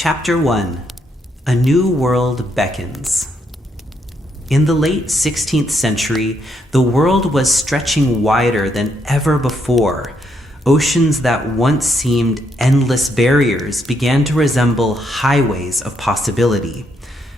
Chapter 1. A New World Beckons. In the late 16th century, the world was stretching wider than ever before. Oceans that once seemed endless barriers began to resemble highways of possibility.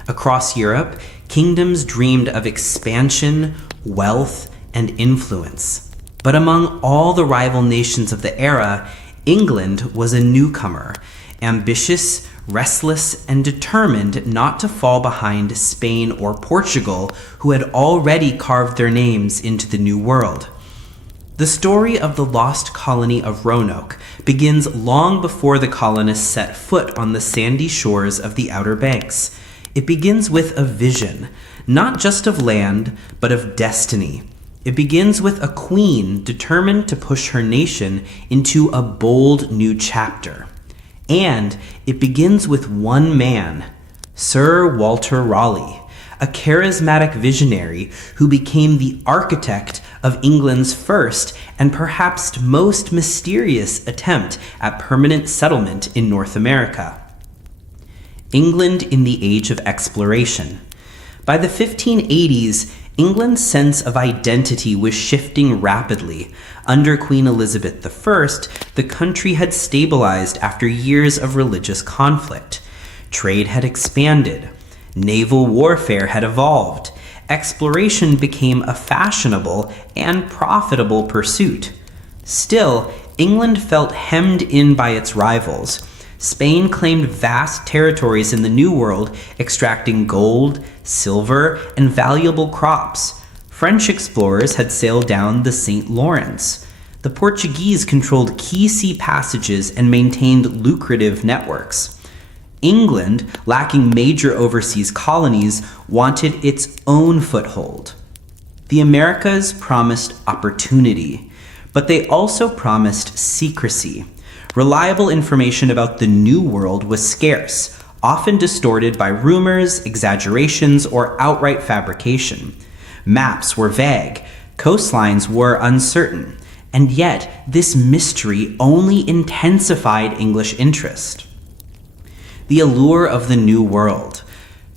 Across Europe, kingdoms dreamed of expansion, wealth, and influence. But among all the rival nations of the era, England was a newcomer, ambitious, restless, and determined not to fall behind Spain or Portugal, who had already carved their names into the New World. The story of the Lost Colony of Roanoke begins long before the colonists set foot on the sandy shores of the Outer Banks. It begins with a vision, not just of land, but of destiny. It begins with a queen determined to push her nation into a bold new chapter. And it begins with one man, Sir Walter Raleigh, a charismatic visionary who became the architect of England's first and perhaps most mysterious attempt at permanent settlement in North America. England in the Age of Exploration. By the 1580s, England's sense of identity was shifting rapidly. Under Queen Elizabeth I, the country had stabilized after years of religious conflict. Trade had expanded. Naval warfare had evolved. Exploration became a fashionable and profitable pursuit. Still, England felt hemmed in by its rivals. Spain claimed vast territories in the New World, extracting gold, silver, and valuable crops. French explorers had sailed down the St. Lawrence. The Portuguese controlled key sea passages and maintained lucrative networks. England, lacking major overseas colonies, wanted its own foothold. The Americas promised opportunity, but they also promised secrecy. Reliable information about the New World was scarce, often distorted by rumors, exaggerations, or outright fabrication. Maps were vague, coastlines were uncertain, and yet this mystery only intensified English interest. The allure of the New World.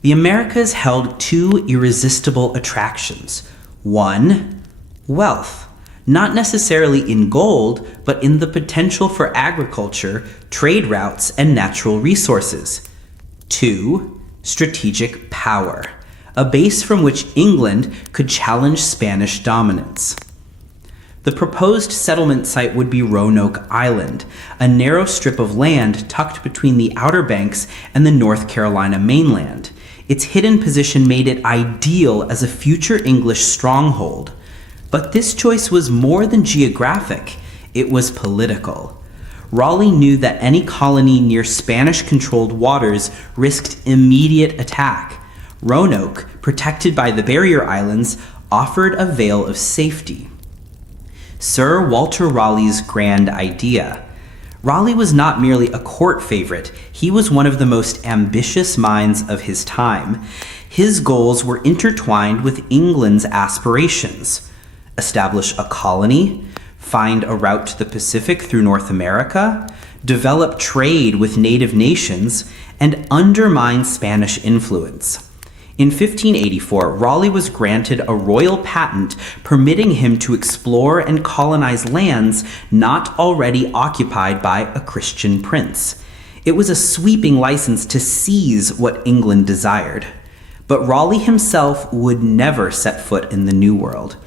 The Americas held two irresistible attractions. One, wealth. Not necessarily in gold, but in the potential for agriculture, trade routes, and natural resources. 2. Strategic power, a base from which England could challenge Spanish dominance. The proposed settlement site would be Roanoke Island, a narrow strip of land tucked between the Outer Banks and the North Carolina mainland. Its hidden position made it ideal as a future English stronghold. But this choice was more than geographic, it was political. Raleigh knew that any colony near Spanish-controlled waters risked immediate attack. Roanoke, protected by the barrier islands, offered a veil of safety. Sir Walter Raleigh's grand idea. Raleigh was not merely a court favorite, he was one of the most ambitious minds of his time. His goals were intertwined with England's aspirations. Establish a colony, find a route to the Pacific through North America, develop trade with native nations, and undermine Spanish influence. In 1584, Raleigh was granted a royal patent permitting him to explore and colonize lands not already occupied by a Christian prince. It was a sweeping license to seize what England desired. But Raleigh himself would never set foot in the New World.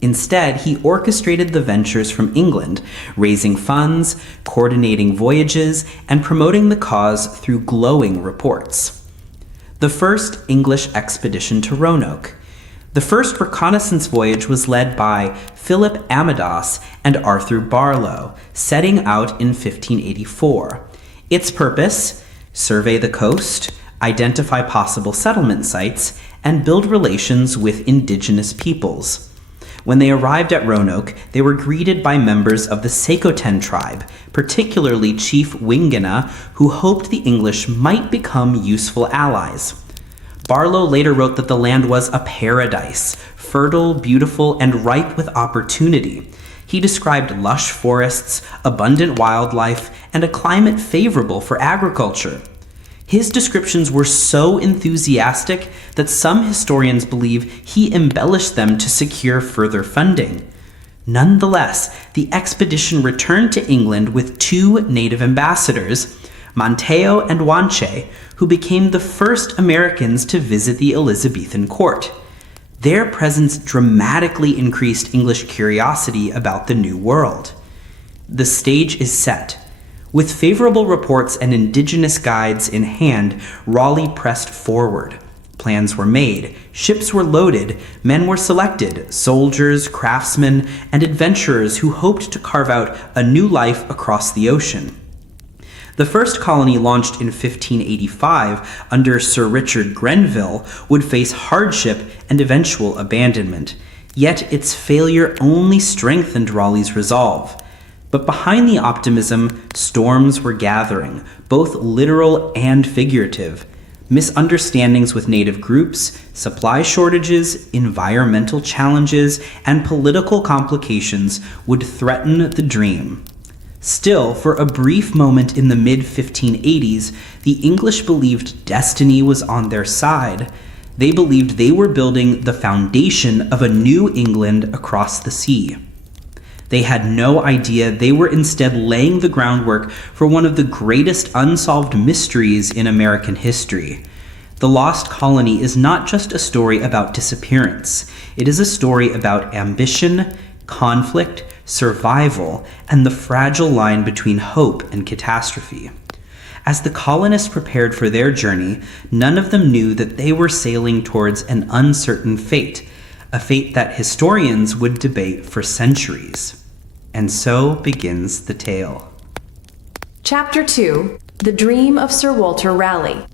Instead, he orchestrated the ventures from England, raising funds, coordinating voyages, and promoting the cause through glowing reports. The first English expedition to Roanoke. The first reconnaissance voyage was led by Philip Amadas and Arthur Barlow, setting out in 1584. Its purpose: survey the coast, identify possible settlement sites, and build relations with indigenous peoples. When they arrived at Roanoke, they were greeted by members of the Croatoan tribe, particularly Chief Wingana, who hoped the English might become useful allies. Barlow later wrote that the land was a paradise, fertile, beautiful, and ripe with opportunity. He described lush forests, abundant wildlife, and a climate favorable for agriculture. His descriptions were so enthusiastic that some historians believe he embellished them to secure further funding. Nonetheless, the expedition returned to England with two native ambassadors, Manteo and Wanche, who became the first Americans to visit the Elizabethan court. Their presence dramatically increased English curiosity about the New World. The stage is set. With favorable reports and indigenous guides in hand, Raleigh pressed forward. Plans were made, ships were loaded, men were selected, soldiers, craftsmen, and adventurers who hoped to carve out a new life across the ocean. The first colony, launched in 1585 under Sir Richard Grenville, would face hardship and eventual abandonment. Yet its failure only strengthened Raleigh's resolve. But behind the optimism, storms were gathering, both literal and figurative. Misunderstandings with native groups, supply shortages, environmental challenges, and political complications would threaten the dream. Still, for a brief moment in the mid-1580s, the English believed destiny was on their side. They believed they were building the foundation of a new England across the sea. They had no idea they were instead laying the groundwork for one of the greatest unsolved mysteries in American history. The Lost Colony is not just a story about disappearance. It is a story about ambition, conflict, survival, and the fragile line between hope and catastrophe. As the colonists prepared for their journey, none of them knew that they were sailing towards an uncertain fate, a fate that historians would debate for centuries. And so begins the tale. Chapter 2: The Dream of Sir Walter Raleigh.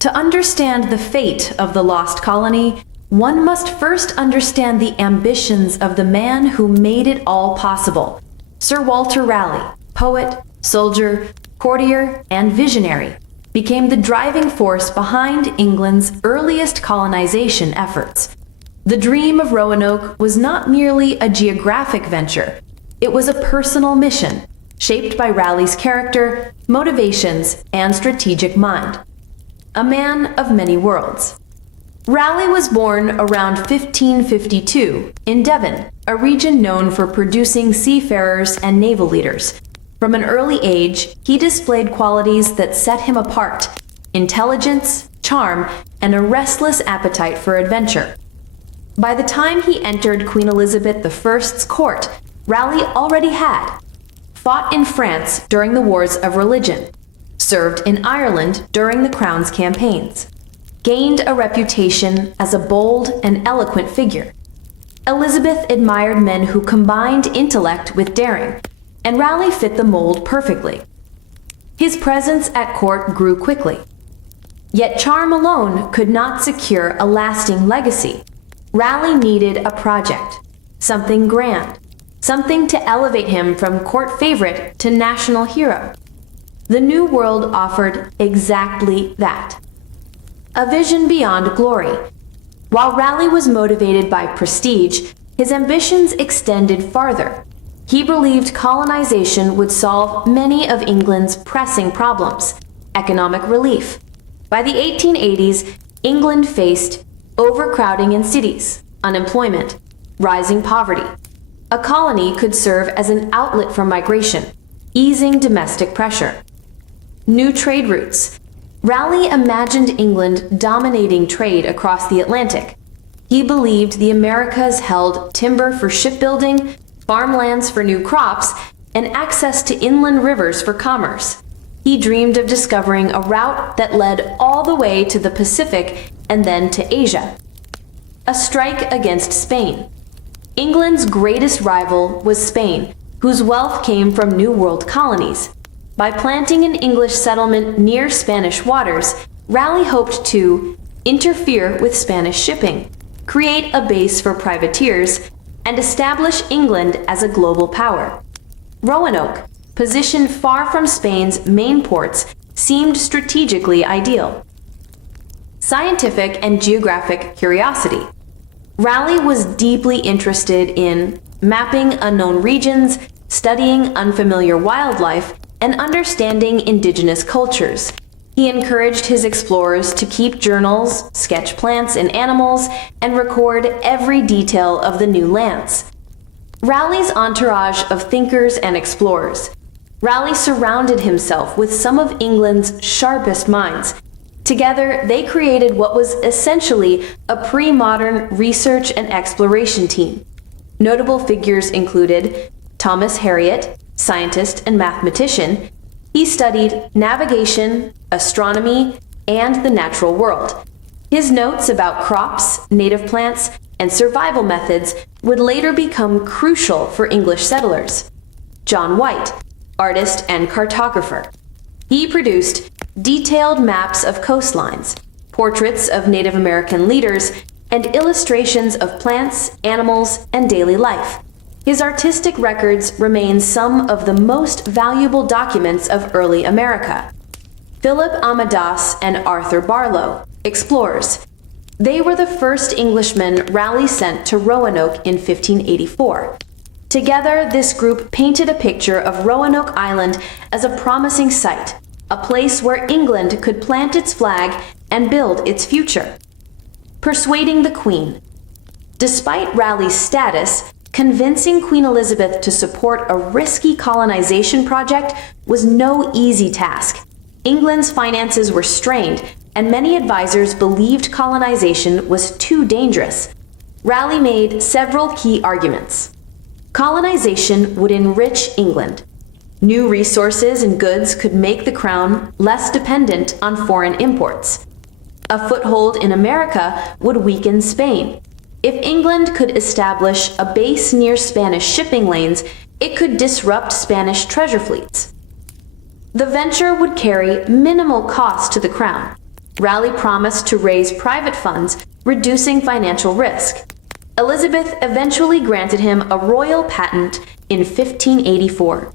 To understand the fate of the Lost Colony, one must first understand the ambitions of the man who made it all possible. Sir Walter Raleigh, poet, soldier, courtier, and visionary, became the driving force behind England's earliest colonization efforts. The dream of Roanoke was not merely a geographic venture. It was a personal mission, shaped by Raleigh's character, motivations, and strategic mind. A man of many worlds. Raleigh was born around 1552 in Devon, a region known for producing seafarers and naval leaders. From an early age, he displayed qualities that set him apart: intelligence, charm, and a restless appetite for adventure. By the time he entered Queen Elizabeth I's court, Raleigh already had fought in France during the Wars of Religion, served in Ireland during the Crown's campaigns, gained a reputation as a bold and eloquent figure. Elizabeth admired men who combined intellect with daring, and Raleigh fit the mold perfectly. His presence at court grew quickly. Yet charm alone could not secure a lasting legacy. Raleigh needed a project, something grand, something to elevate him from court favorite to national hero. The New World offered exactly that. A vision beyond glory. While Raleigh was motivated by prestige, his ambitions extended farther. He believed colonization would solve many of England's pressing problems: economic relief. By the 1880s, England faced overcrowding in cities, unemployment, rising poverty. A colony could serve as an outlet for migration, easing domestic pressure. New trade routes. Raleigh imagined England dominating trade across the Atlantic. He believed the Americas held timber for shipbuilding, farmlands for new crops, and access to inland rivers for commerce. He dreamed of discovering a route that led all the way to the Pacific and then to Asia. A strike against Spain. England's greatest rival was Spain, whose wealth came from New World colonies. By planting an English settlement near Spanish waters, Raleigh hoped to interfere with Spanish shipping, create a base for privateers, and establish England as a global power. Roanoke, positioned far from Spain's main ports, seemed strategically ideal. Scientific and geographic curiosity. Raleigh was deeply interested in mapping unknown regions, studying unfamiliar wildlife, and understanding indigenous cultures. He encouraged his explorers to keep journals, sketch plants and animals, and record every detail of the new lands. Raleigh's entourage of thinkers and explorers. Raleigh surrounded himself with some of England's sharpest minds. Together, they created what was essentially a pre-modern research and exploration team. Notable figures included Thomas Harriot, scientist and mathematician. He studied navigation, astronomy, and the natural world. His notes about crops, native plants, and survival methods would later become crucial for English settlers. John White, artist and cartographer. He produced detailed maps of coastlines, portraits of Native American leaders, and illustrations of plants, animals, and daily life. His artistic records remain some of the most valuable documents of early America. Philip Amadas and Arthur Barlow, explorers. They were the first Englishmen Raleigh sent to Roanoke in 1584. Together, this group painted a picture of Roanoke Island as a promising site, a place where England could plant its flag and build its future. Persuading the Queen. Despite Raleigh's status, convincing Queen Elizabeth to support a risky colonization project was no easy task. England's finances were strained, and many advisors believed colonization was too dangerous. Raleigh made several key arguments. Colonization would enrich England. New resources and goods could make the crown less dependent on foreign imports. A foothold in America would weaken Spain. If England could establish a base near Spanish shipping lanes, it could disrupt Spanish treasure fleets. The venture would carry minimal cost to the crown. Raleigh promised to raise private funds, reducing financial risk. Elizabeth eventually granted him a royal patent in 1584.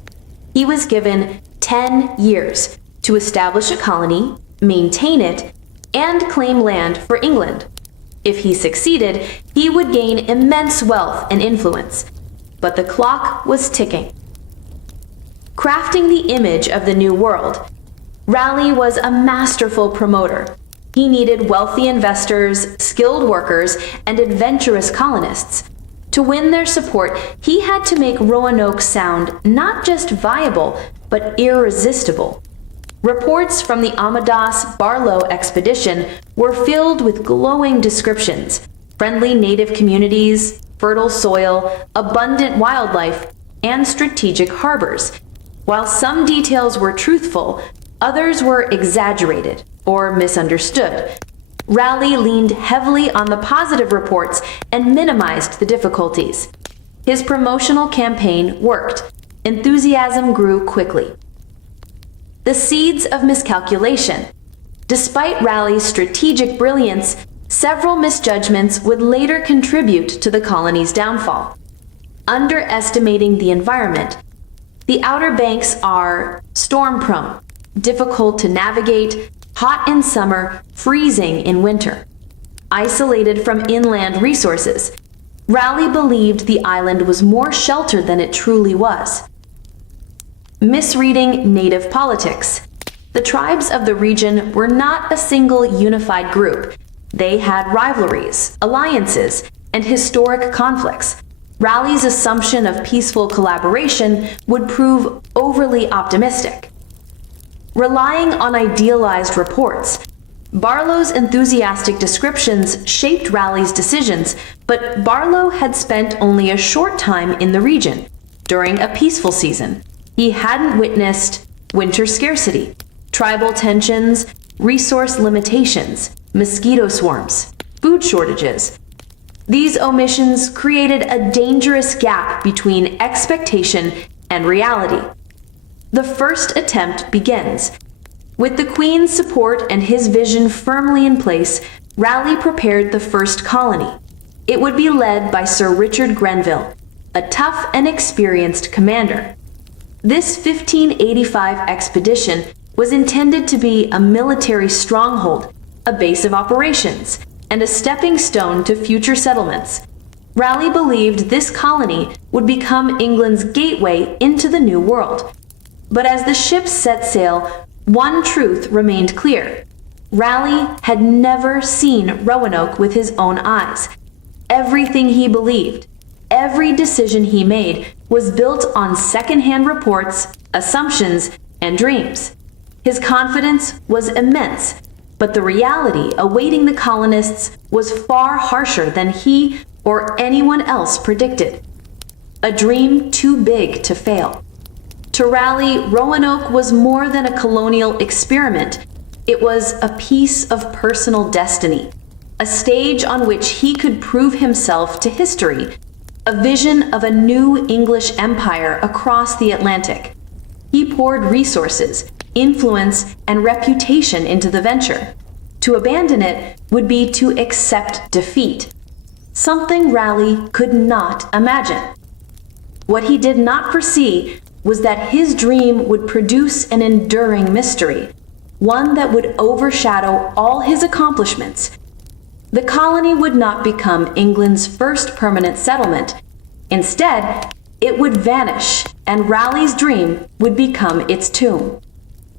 He was given 10 years to establish a colony, maintain it, and claim land for England. If he succeeded, he would gain immense wealth and influence. But the clock was ticking. Crafting the image of the New World, Raleigh was a masterful promoter. He needed wealthy investors, skilled workers, and adventurous colonists. To win their support, he had to make Roanoke sound not just viable, but irresistible. Reports from the Amadas-Barlow expedition were filled with glowing descriptions: friendly native communities, fertile soil, abundant wildlife, and strategic harbors. While some details were truthful, others were exaggerated or misunderstood. Raleigh leaned heavily on the positive reports and minimized the difficulties. His promotional campaign worked. Enthusiasm grew quickly. The seeds of miscalculation. Despite Raleigh's strategic brilliance, several misjudgments would later contribute to the colony's downfall. Underestimating the environment. The Outer Banks are storm-prone, difficult to navigate, hot in summer, freezing in winter. Isolated from inland resources, Raleigh believed the island was more sheltered than it truly was. Misreading native politics. The tribes of the region were not a single unified group. They had rivalries, alliances, and historic conflicts. Raleigh's assumption of peaceful collaboration would prove overly optimistic. Relying on idealized reports. Barlow's enthusiastic descriptions shaped Raleigh's decisions, but Barlow had spent only a short time in the region. During a peaceful season, he hadn't witnessed winter scarcity, tribal tensions, resource limitations, mosquito swarms, food shortages. These omissions created a dangerous gap between expectation and reality. The first attempt begins. With the Queen's support and his vision firmly in place, Raleigh prepared the first colony. It would be led by Sir Richard Grenville, a tough and experienced commander. This 1585 expedition was intended to be a military stronghold, a base of operations, and a stepping stone to future settlements. Raleigh believed this colony would become England's gateway into the New World. But as the ships set sail, One truth remained clear. Raleigh had never seen Roanoke with his own eyes. Everything he believed, every decision he made was built on second-hand reports, assumptions, and dreams. His confidence was immense, but the reality awaiting the colonists was far harsher than he or anyone else predicted. A dream too big to fail. To Raleigh, Roanoke was more than a colonial experiment. It was a piece of personal destiny, a stage on which he could prove himself to history, a vision of a new English empire across the Atlantic. He poured resources, influence, and reputation into the venture. To abandon it would be to accept defeat, something Raleigh could not imagine. What he did not foresee was that his dream would produce an enduring mystery, one that would overshadow all his accomplishments. The colony would not become England's first permanent settlement. Instead, it would vanish, and Raleigh's dream would become its tomb.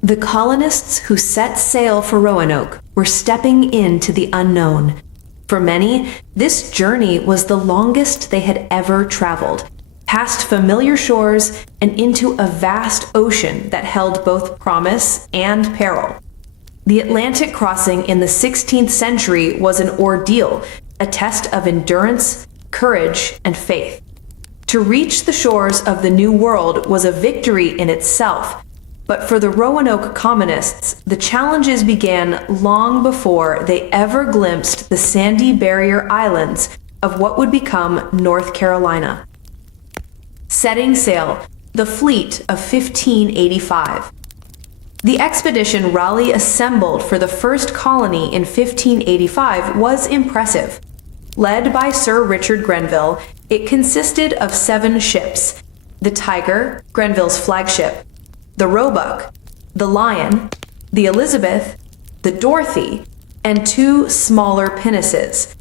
The colonists who set sail for Roanoke were stepping into the unknown. For many, this journey was the longest they had ever traveled, past familiar shores and into a vast ocean that held both promise and peril. The Atlantic crossing in the 16th century was an ordeal, a test of endurance, courage, and faith. To reach the shores of the New World was a victory in itself, but for the Roanoke colonists, the challenges began long before they ever glimpsed the sandy barrier islands of what would become North Carolina. Setting sail, the fleet of 1585. The expedition Raleigh assembled for the first colony in 1585 was impressive. Led by Sir Richard Grenville, it consisted of 7 ships: the Tiger, Grenville's flagship, the Roebuck, the Lion, the Elizabeth, the Dorothy, and 2 smaller pinnaces.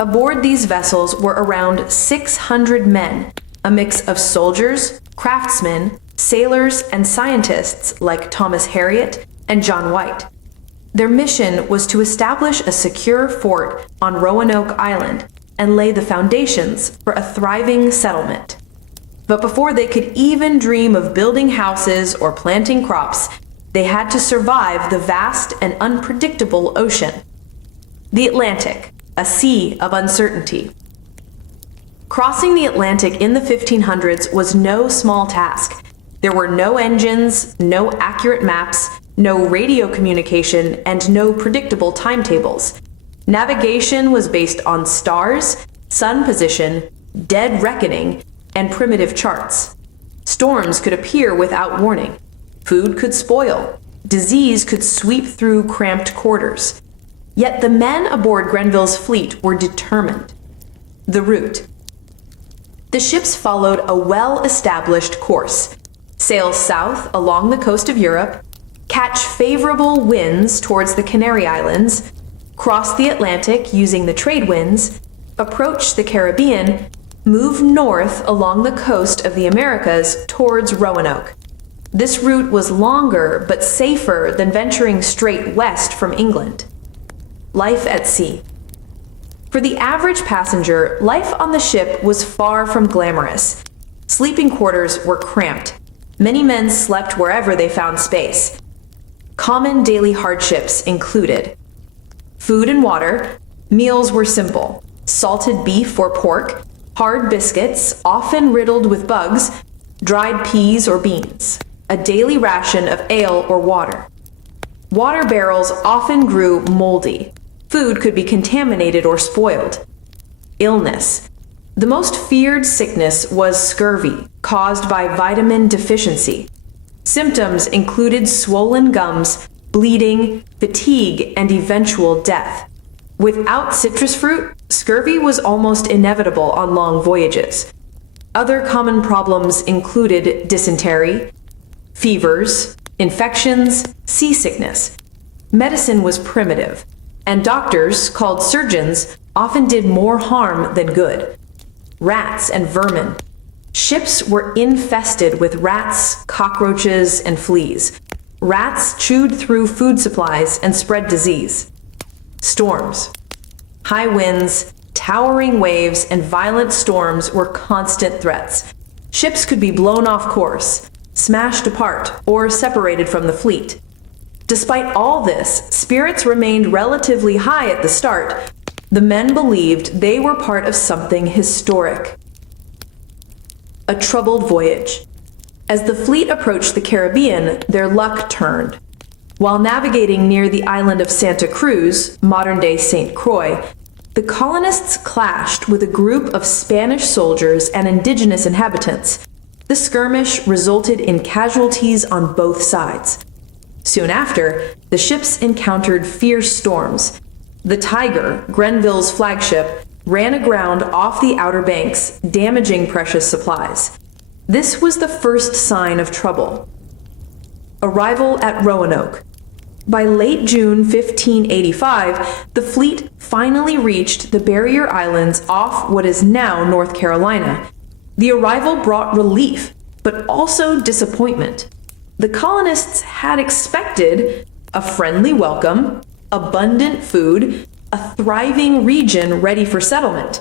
Aboard these vessels were around 600 men, a mix of soldiers, craftsmen, sailors, and scientists like Thomas Harriot and John White. Their mission was to establish a secure fort on Roanoke Island and lay the foundations for a thriving settlement. But before they could even dream of building houses or planting crops, they had to survive the vast and unpredictable ocean. The Atlantic, a sea of uncertainty. Crossing the Atlantic in the 1500s was no small task. There were no engines, no accurate maps, no radio communication, and no predictable timetables. Navigation was based on stars, sun position, dead reckoning, and primitive charts. Storms could appear without warning. Food could spoil. Disease could sweep through cramped quarters. Yet the men aboard Grenville's fleet were determined. The route. The ships followed a well-established course: sail south along the coast of Europe, catch favorable winds towards the Canary Islands, cross the Atlantic using the trade winds, approach the Caribbean, move north along the coast of the Americas towards Roanoke. This route was longer but safer than venturing straight west from England. Life at sea. For the average passenger, life on the ship was far from glamorous. Sleeping quarters were cramped. Many men slept wherever they found space. Common daily hardships included food and water. Meals were simple: salted beef or pork, hard biscuits, often riddled with bugs, dried peas or beans, a daily ration of ale or water. Water barrels often grew moldy. Food could be contaminated or spoiled. Illness. The most feared sickness was scurvy, caused by vitamin deficiency. Symptoms included swollen gums, bleeding, fatigue, and eventual death. Without citrus fruit, scurvy was almost inevitable on long voyages. Other common problems included dysentery, fevers, infections, seasickness. Medicine was primitive, and doctors, called surgeons, often did more harm than good. Rats and vermin. Ships were infested with rats, cockroaches, and fleas. Rats chewed through food supplies and spread disease. Storms. High winds, towering waves, and violent storms were constant threats. Ships could be blown off course, smashed apart, or separated from the fleet. Despite all this, spirits remained relatively high at the start. The men believed they were part of something historic. A troubled voyage. As the fleet approached the Caribbean, their luck turned. While navigating near the island of Santa Cruz, modern-day St. Croix, the colonists clashed with a group of Spanish soldiers and indigenous inhabitants. The skirmish resulted in casualties on both sides. Soon after, the ships encountered fierce storms. The Tiger, Grenville's flagship, ran aground off the Outer Banks, damaging precious supplies. This was the first sign of trouble. Arrival at Roanoke. By late June 1585, the fleet finally reached the Barrier Islands off what is now North Carolina. The arrival brought relief, but also disappointment. The colonists had expected a friendly welcome, abundant food, a thriving region ready for settlement.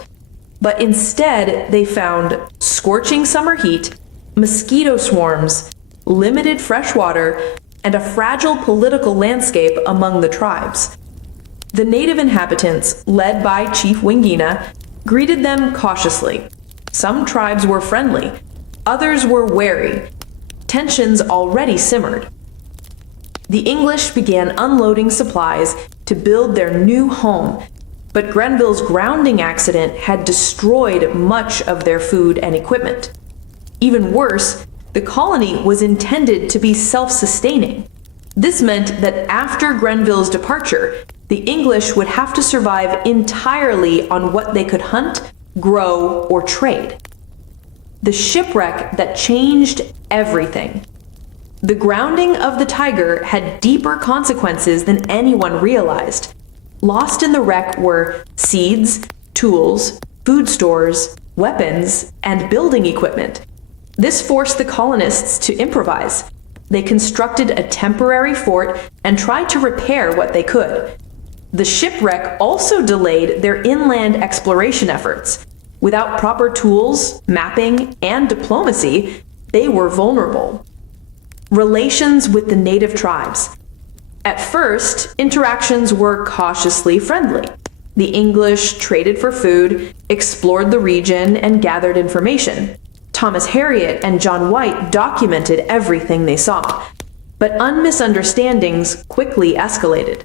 But instead, they found scorching summer heat, mosquito swarms, limited fresh water, and a fragile political landscape among the tribes. The native inhabitants, led by Chief Wingina, greeted them cautiously. Some tribes were friendly, others were wary. Tensions already simmered. The English began unloading supplies to build their new home, but Grenville's grounding accident had destroyed much of their food and equipment. Even worse, the colony was intended to be self-sustaining. This meant that after Grenville's departure, the English would have to survive entirely on what they could hunt, grow, or trade. The shipwreck that changed everything. The grounding of the Tiger had deeper consequences than anyone realized. Lost in the wreck were seeds, tools, food stores, weapons, and building equipment. This forced the colonists to improvise. They constructed a temporary fort and tried to repair what they could. The shipwreck also delayed their inland exploration efforts. Without proper tools, mapping, and diplomacy, they were vulnerable. Relations with the native tribes. At first, interactions were cautiously friendly. The English traded for food, explored the region, and gathered information. Thomas Harriot and John White documented everything they saw, but misunderstandings quickly escalated.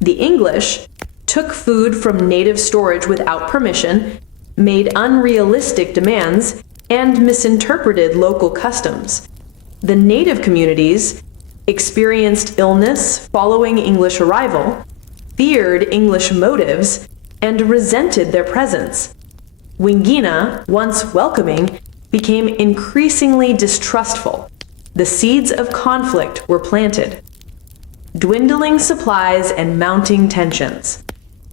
The English took food from native storage without permission, made unrealistic demands, and misinterpreted local customs. The native communities experienced illness following English arrival, feared English motives, and resented their presence. Wingina, once welcoming, became increasingly distrustful. The seeds of conflict were planted. Dwindling supplies and mounting tensions.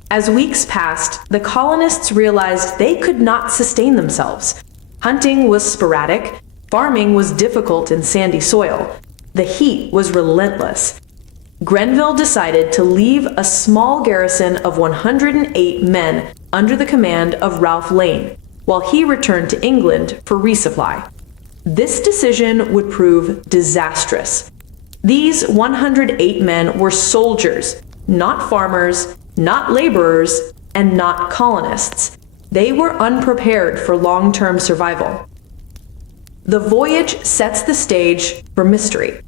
As weeks passed, the colonists realized they could not sustain themselves. Hunting was sporadic, farming was difficult in sandy soil, the heat was relentless. Grenville decided to leave a small garrison of 108 men under the command of Ralph Lane, while he returned to England for resupply. This decision would prove disastrous. These 108 men were soldiers, not farmers, not laborers, and not colonists. They were unprepared for long-term survival. The voyage sets the stage for mystery.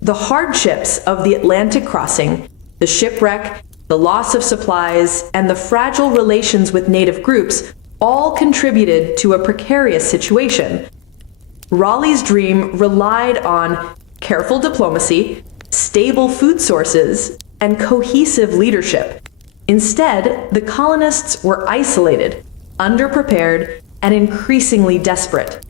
The hardships of the Atlantic crossing, the shipwreck, the loss of supplies, and the fragile relations with native groups all contributed to a precarious situation. Raleigh's dream relied on careful diplomacy, stable food sources, and cohesive leadership. Instead, the colonists were isolated, underprepared, and increasingly desperate.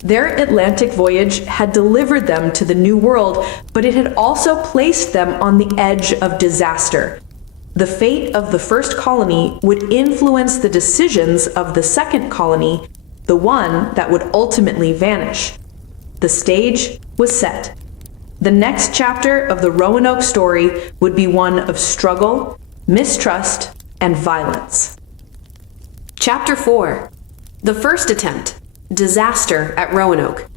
Their Atlantic voyage had delivered them to the New World, but it had also placed them on the edge of disaster. The fate of the first colony would influence the decisions of the second colony, the one that would ultimately vanish. The stage was set. The next chapter of the Roanoke story would be one of struggle, mistrust, and violence. Chapter 4. The First Attempt. Disaster at Roanoke.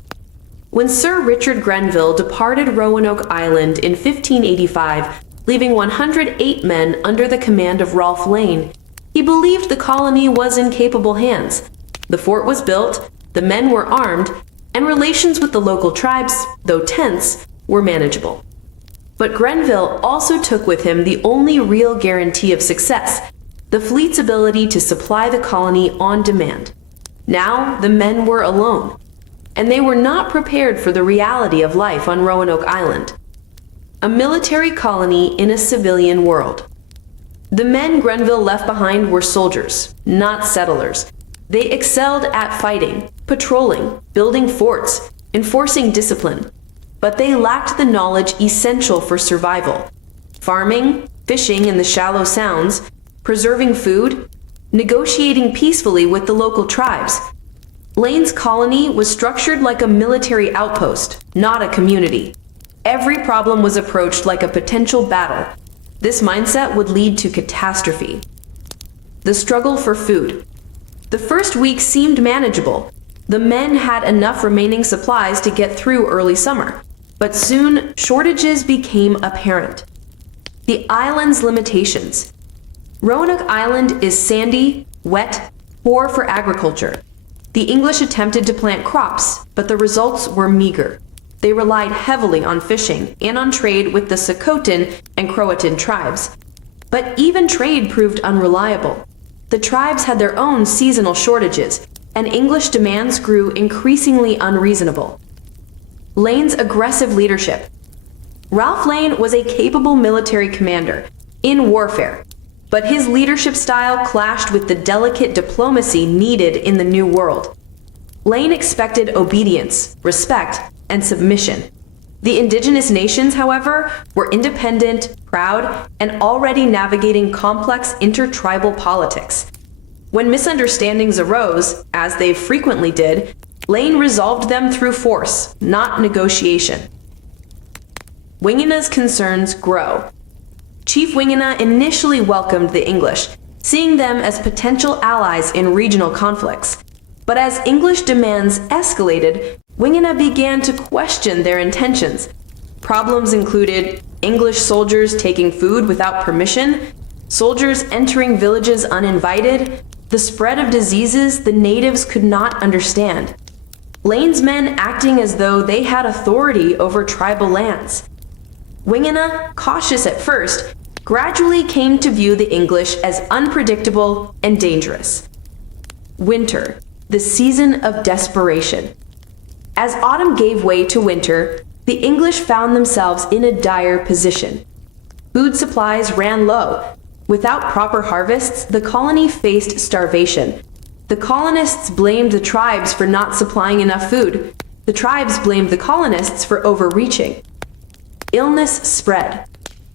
When Sir Richard Grenville departed Roanoke Island in 1585, leaving 108 men under the command of Ralph Lane, he believed the colony was in capable hands. The fort was built, the men were armed, and relations with the local tribes, though tense, were manageable. But Grenville also took with him the only real guarantee of success, the fleet's ability to supply the colony on demand. Now the men were alone, and they were not prepared for the reality of life on Roanoke Island, a military colony in a civilian world. The men Grenville left behind were soldiers, not settlers. They excelled at fighting, patrolling, building forts, enforcing discipline, but they lacked the knowledge essential for survival: farming, fishing in the shallow sounds, preserving food, negotiating peacefully with the local tribes. Lane's colony was structured like a military outpost, not a community. Every problem was approached like a potential battle. This mindset would lead to catastrophe. The struggle for food. The first week seemed manageable. The men had enough remaining supplies to get through early summer, but soon shortages became apparent. The island's limitations. Roanoke Island is sandy, wet, poor for agriculture. The English attempted to plant crops, but the results were meager. They relied heavily on fishing and on trade with the Socotan and Croatoan tribes. But even trade proved unreliable. The tribes had their own seasonal shortages, and English demands grew increasingly unreasonable. Lane's aggressive leadership. Ralph Lane was a capable military commander in warfare, but his leadership style clashed with the delicate diplomacy needed in the New World. Lane expected obedience, respect, and submission. The indigenous nations, however, were independent, proud, and already navigating complex intertribal politics. When misunderstandings arose, as they frequently did, Lane resolved them through force, not negotiation. Wingena's concerns grow. Chief Wingena initially welcomed the English, seeing them as potential allies in regional conflicts. But as English demands escalated, Wingena began to question their intentions. Problems included English soldiers taking food without permission, soldiers entering villages uninvited, the spread of diseases the natives could not understand. Lane's men acting as though they had authority over tribal lands. Wingena, cautious at first, gradually came to view the English as unpredictable and dangerous. Winter, the season of desperation. As autumn gave way to winter, the English found themselves in a dire position. Food supplies ran low. Without proper harvests, the colony faced starvation. The colonists blamed the tribes for not supplying enough food. The tribes blamed the colonists for overreaching. Illness spread.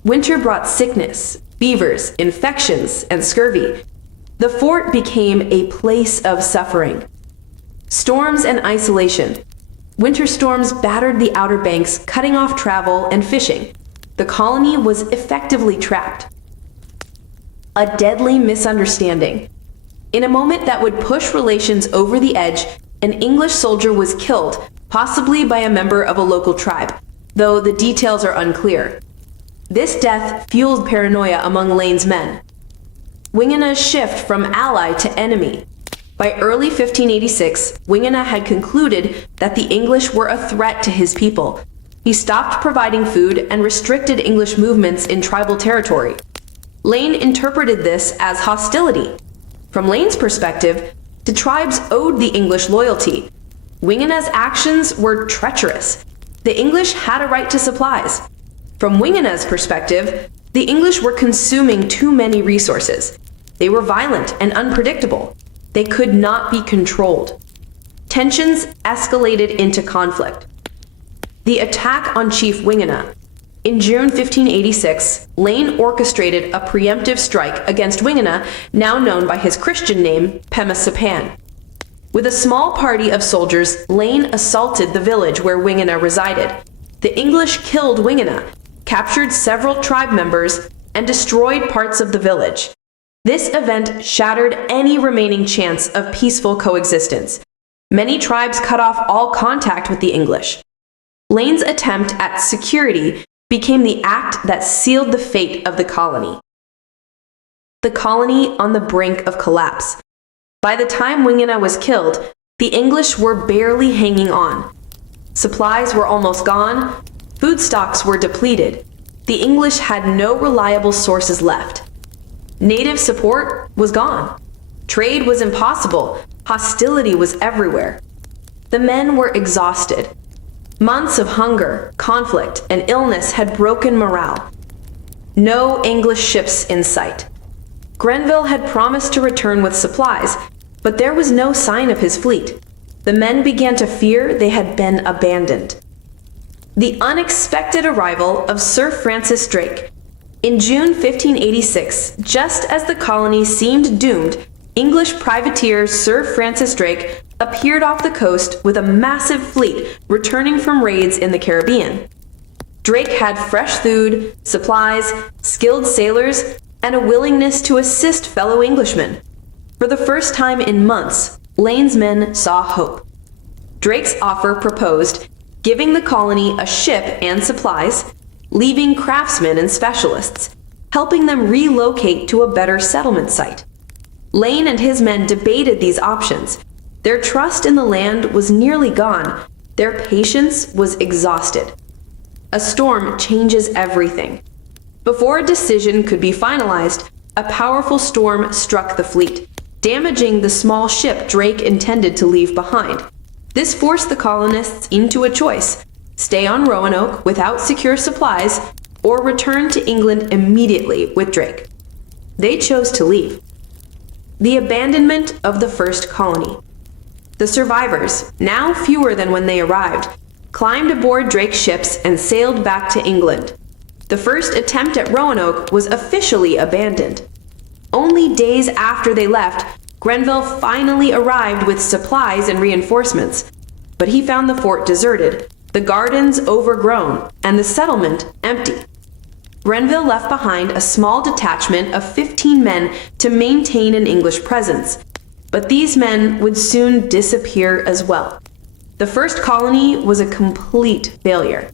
Winter brought sickness, fevers, infections, and scurvy. The fort became a place of suffering. Storms and isolation. Winter storms battered the Outer Banks, cutting off travel and fishing. The colony was effectively trapped. A deadly misunderstanding. In a moment that would push relations over the edge, an English soldier was killed, possibly by a member of a local tribe, though the details are unclear. This death fueled paranoia among Lane's men. Wingena's shift from ally to enemy. By early 1586, Wingena had concluded that the English were a threat to his people. He stopped providing food and restricted English movements in tribal territory. Lane interpreted this as hostility. From Lane's perspective, the tribes owed the English loyalty. Wingena's actions were treacherous. The English had a right to supplies. From Wingena's perspective, the English were consuming too many resources. They were violent and unpredictable. They could not be controlled. Tensions escalated into conflict. The attack on Chief Wingena. In June 1586, Lane orchestrated a preemptive strike against Wingena, now known by his Christian name, Pemasipan. With a small party of soldiers, Lane assaulted the village where Wingena resided. The English killed Wingana, captured several tribe members, and destroyed parts of the village. This event shattered any remaining chance of peaceful coexistence. Many tribes cut off all contact with the English. Lane's attempt at security became the act that sealed the fate of the colony. The colony on the brink of collapse. By the time Wingana was killed, the English were barely hanging on. Supplies were almost gone, food stocks were depleted. The English had no reliable sources left. Native support was gone. Trade was impossible. Hostility was everywhere. The men were exhausted. Months of hunger, conflict, and illness had broken morale. No English ships in sight. Grenville had promised to return with supplies, but there was no sign of his fleet. The men began to fear they had been abandoned. The unexpected arrival of Sir Francis Drake. In June 1586, just as the colony seemed doomed, English privateer Sir Francis Drake appeared off the coast with a massive fleet returning from raids in the Caribbean. Drake had fresh food, supplies, skilled sailors, and a willingness to assist fellow Englishmen. For the first time in months, Lane's men saw hope. Drake's offer proposed giving the colony a ship and supplies, leaving craftsmen and specialists, helping them relocate to a better settlement site. Lane and his men debated these options. Their trust in the land was nearly gone. Their patience was exhausted. A storm changes everything. Before a decision could be finalized, a powerful storm struck the fleet, damaging the small ship Drake intended to leave behind. This forced the colonists into a choice: stay on Roanoke without secure supplies, or return to England immediately with Drake. They chose to leave. The abandonment of the first colony. The survivors, now fewer than when they arrived, climbed aboard Drake's ships and sailed back to England. The first attempt at Roanoke was officially abandoned. Only days after they left, Grenville finally arrived with supplies and reinforcements, but he found the fort deserted, the gardens overgrown, and the settlement empty. Grenville left behind a small detachment of 15 men to maintain an English presence, but these men would soon disappear as well. The first colony was a complete failure.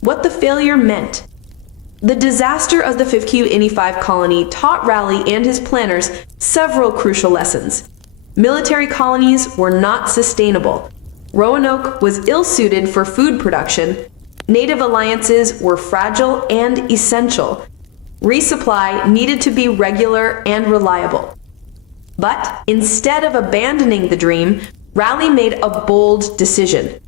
What the failure meant. The disaster of the 1585 colony taught Raleigh and his planners several crucial lessons. Military colonies were not sustainable. Roanoke was ill-suited for food production. Native alliances were fragile and essential. Resupply needed to be regular and reliable. But instead of abandoning the dream, Raleigh made a bold decision.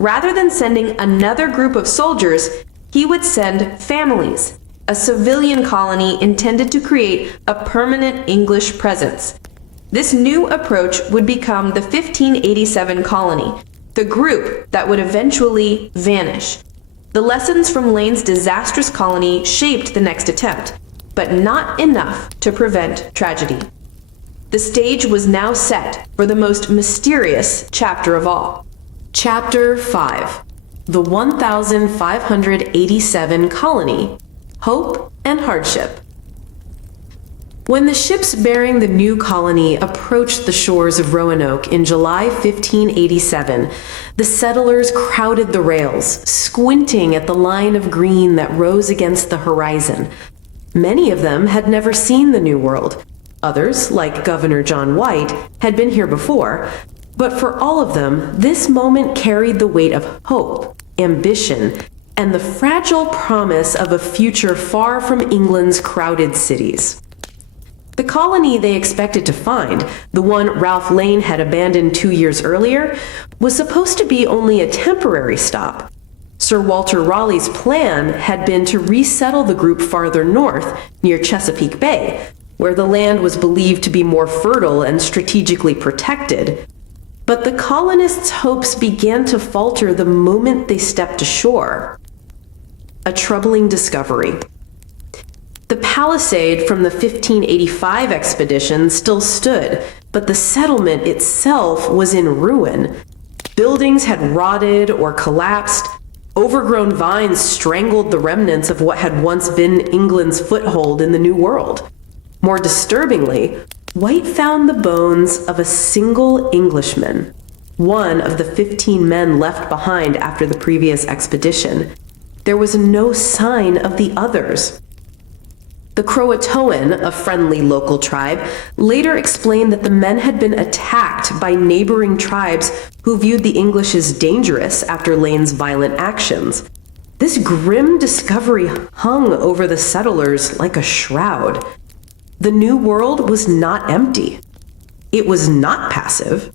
Rather than sending another group of soldiers, he would send families, a civilian colony intended to create a permanent English presence. This new approach would become the 1587 colony, the group that would eventually vanish. The lessons from Lane's disastrous colony shaped the next attempt, but not enough to prevent tragedy. The stage was now set for the most mysterious chapter of all. Chapter 5. The 1587 Colony, Hope and Hardship. When the ships bearing the new colony approached the shores of Roanoke in July 1587, the settlers crowded the rails, squinting at the line of green that rose against the horizon. Many of them had never seen the New World. Others, like Governor John White, had been here before, but for all of them, this moment carried the weight of hope, ambition, and the fragile promise of a future far from England's crowded cities. The colony they expected to find, the one Ralph Lane had abandoned 2 years earlier, was supposed to be only a temporary stop. Sir Walter Raleigh's plan had been to resettle the group farther north, near Chesapeake Bay, where the land was believed to be more fertile and strategically protected. But the colonists' hopes began to falter the moment they stepped ashore. A troubling discovery. The palisade from the 1585 expedition still stood, but the settlement itself was in ruin. Buildings had rotted or collapsed. Overgrown vines strangled the remnants of what had once been England's foothold in the New World. More disturbingly, White found the bones of a single Englishman, one of the 15 men left behind after the previous expedition. There was no sign of the others. The Croatoan, a friendly local tribe, later explained that the men had been attacked by neighboring tribes who viewed the English as dangerous after Lane's violent actions. This grim discovery hung over the settlers like a shroud. The New World was not empty. It was not passive,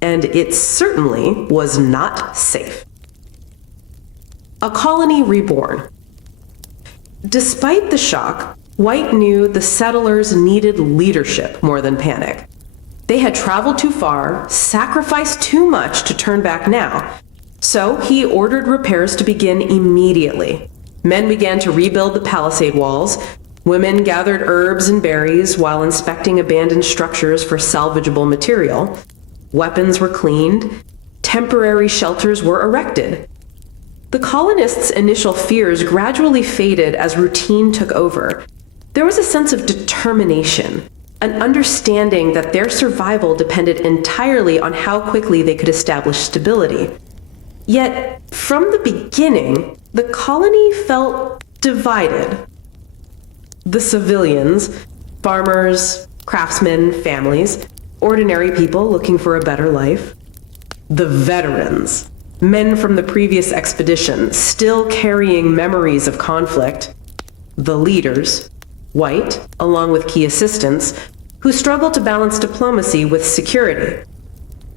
and it certainly was not safe. A colony reborn. Despite the shock, White knew the settlers needed leadership more than panic. They had traveled too far, sacrificed too much to turn back now, so he ordered repairs to begin immediately. Men began to rebuild the palisade walls. Women gathered herbs and berries while inspecting abandoned structures for salvageable material. Weapons were cleaned. Temporary shelters were erected. The colonists' initial fears gradually faded as routine took over. There was a sense of determination, an understanding that their survival depended entirely on how quickly they could establish stability. Yet, from the beginning, the colony felt divided. The civilians, farmers, craftsmen, families, ordinary people looking for a better life. The veterans, men from the previous expedition, still carrying memories of conflict. The leaders, White, along with key assistants, who struggled to balance diplomacy with security.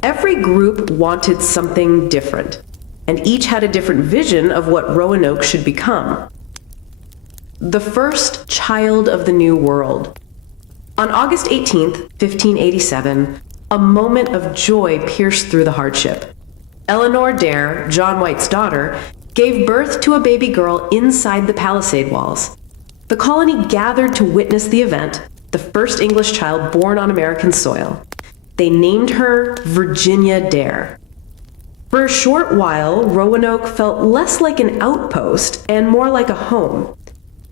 Every group wanted something different, and each had a different vision of what Roanoke should become. The first child of the New World. On August 18th, 1587, a moment of joy pierced through the hardship. Eleanor Dare, John White's daughter, gave birth to a baby girl inside the palisade walls. The colony gathered to witness the event, the first English child born on American soil. They named her Virginia Dare. For a short while, Roanoke felt less like an outpost and more like a home.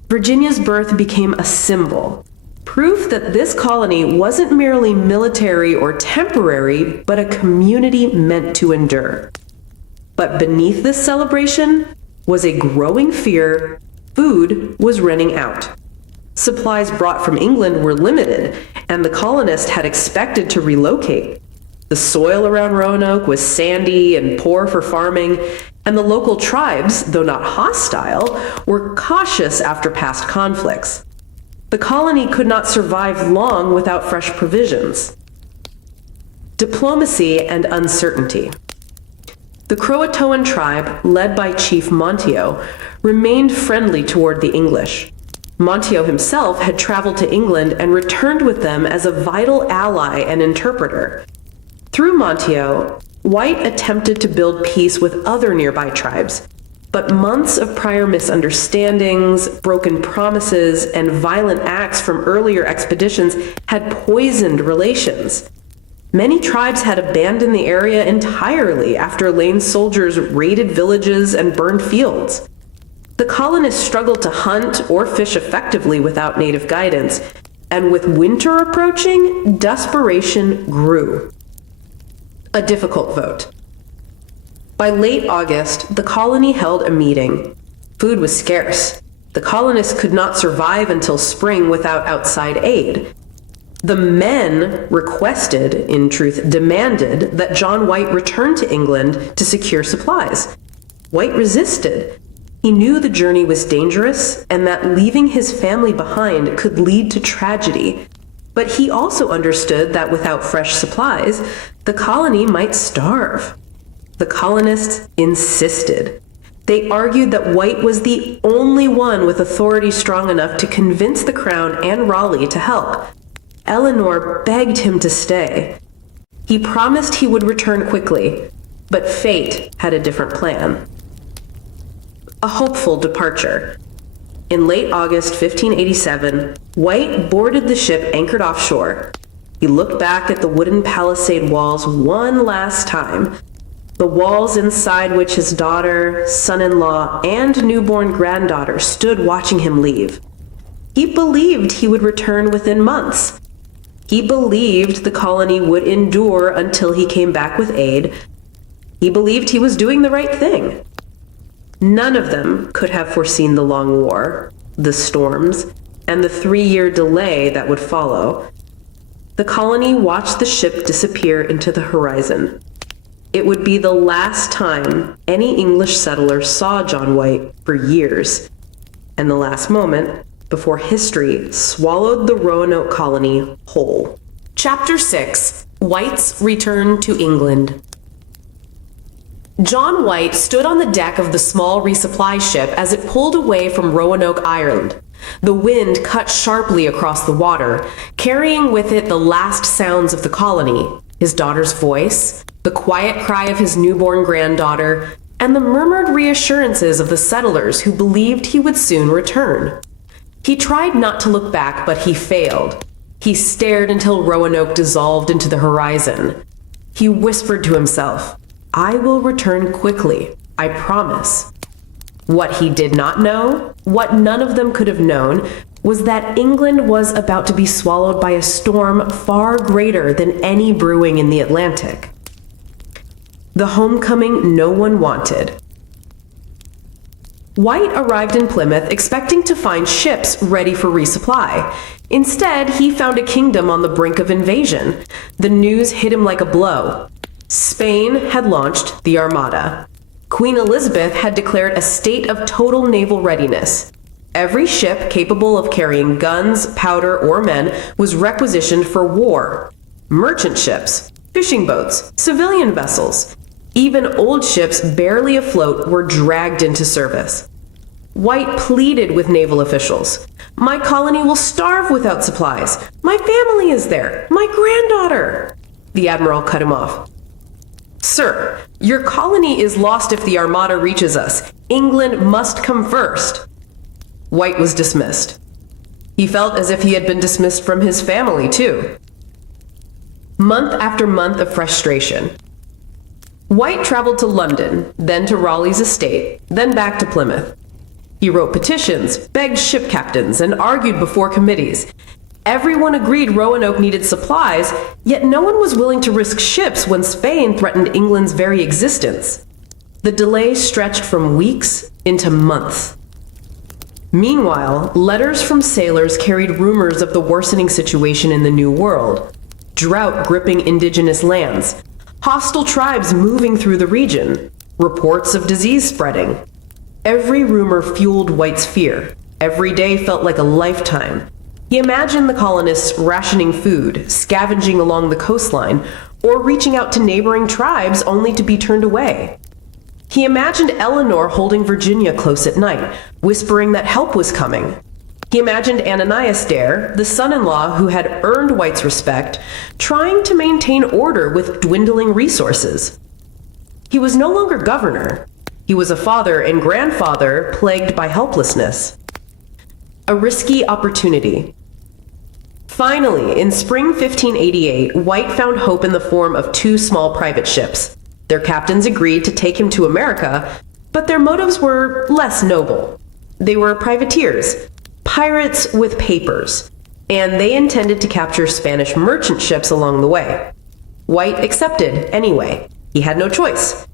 Virginia's birth became a symbol, proof that this colony wasn't merely military or temporary, but a community meant to endure. But beneath this celebration was a growing fear. Food was running out. Supplies brought from England were limited, and the colonists had expected to relocate. The soil around Roanoke was sandy and poor for farming, and the local tribes, though not hostile, were cautious after past conflicts. The colony could not survive long without fresh provisions. Diplomacy and uncertainty. The Croatoan tribe, led by Chief Monteo, remained friendly toward the English. Monteo himself had traveled to England and returned with them as a vital ally and interpreter. Through Monteo, White attempted to build peace with other nearby tribes, but months of prior misunderstandings, broken promises, and violent acts from earlier expeditions had poisoned relations. Many tribes had abandoned the area entirely after Lane's soldiers raided villages and burned fields. The colonists struggled to hunt or fish effectively without native guidance, and with winter approaching, desperation grew. A difficult vote. By late August, the colony held a meeting. Food was scarce. The colonists could not survive until spring without outside aid. The men requested, in truth demanded, that John White return to England to secure supplies. White resisted. He knew the journey was dangerous and that leaving his family behind could lead to tragedy. But he also understood that without fresh supplies, the colony might starve. The colonists insisted. They argued that White was the only one with authority strong enough to convince the Crown and Raleigh to help. Eleanor begged him to stay. He promised he would return quickly, but fate had a different plan. A hopeful departure. In late August 1587, White boarded the ship anchored offshore. He looked back at the wooden palisade walls one last time. the walls inside which his daughter, son-in-law, and newborn granddaughter stood watching him leave. He believed he would return within months. He believed the colony would endure until he came back with aid. He believed he was doing the right thing. None of them could have foreseen the long war, the storms, and the 3-year delay that would follow. The colony watched the ship disappear into the horizon. It would be the last time any English settler saw John White for years, and the last moment before history swallowed the Roanoke colony whole. Chapter 6: White's Return to England. John White stood on the deck of the small resupply ship as it pulled away from Roanoke, Ireland. The wind cut sharply across the water, carrying with it the last sounds of the colony, his daughter's voice, the quiet cry of his newborn granddaughter, and the murmured reassurances of the settlers who believed he would soon return. He tried not to look back, but he failed. He stared until Roanoke dissolved into the horizon. He whispered to himself, "I will return quickly, I promise." What he did not know, what none of them could have known, was that England was about to be swallowed by a storm far greater than any brewing in the Atlantic. The homecoming no one wanted. White arrived in Plymouth expecting to find ships ready for resupply. Instead, he found a kingdom on the brink of invasion. The news hit him like a blow. Spain had launched the Armada. Queen Elizabeth had declared a state of total naval readiness. Every ship capable of carrying guns, powder, or men was requisitioned for war. Merchant ships, fishing boats, civilian vessels, even old ships barely afloat were dragged into service. White pleaded with naval officials. "My colony will starve without supplies. My family is there. My granddaughter." The admiral cut him off. "Sir, your colony is lost if the Armada reaches us. England must come first." White was dismissed. He felt as if he had been dismissed from his family, too. Month after month of frustration. White traveled to London, then to Raleigh's estate, then back to Plymouth. He wrote petitions, begged ship captains, and argued before committees. Everyone agreed Roanoke needed supplies, yet no one was willing to risk ships when Spain threatened England's very existence. The delay stretched from weeks into months. Meanwhile, letters from sailors carried rumors of the worsening situation in the New World. Drought gripping indigenous lands, hostile tribes moving through the region, reports of disease spreading. Every rumor fueled White's fear. Every day felt like a lifetime. He imagined the colonists rationing food, scavenging along the coastline, or reaching out to neighboring tribes only to be turned away. He imagined Eleanor holding Virginia close at night, whispering that help was coming. He imagined Ananias Dare, the son-in-law who had earned White's respect, trying to maintain order with dwindling resources. He was no longer governor. He was a father and grandfather plagued by helplessness. A risky opportunity. Finally, in spring 1588, White found hope in the form of 2 small private ships. Their captains agreed to take him to America, but their motives were less noble. They were privateers, pirates with papers, and they intended to capture Spanish merchant ships along the way. White accepted anyway. He had no choice.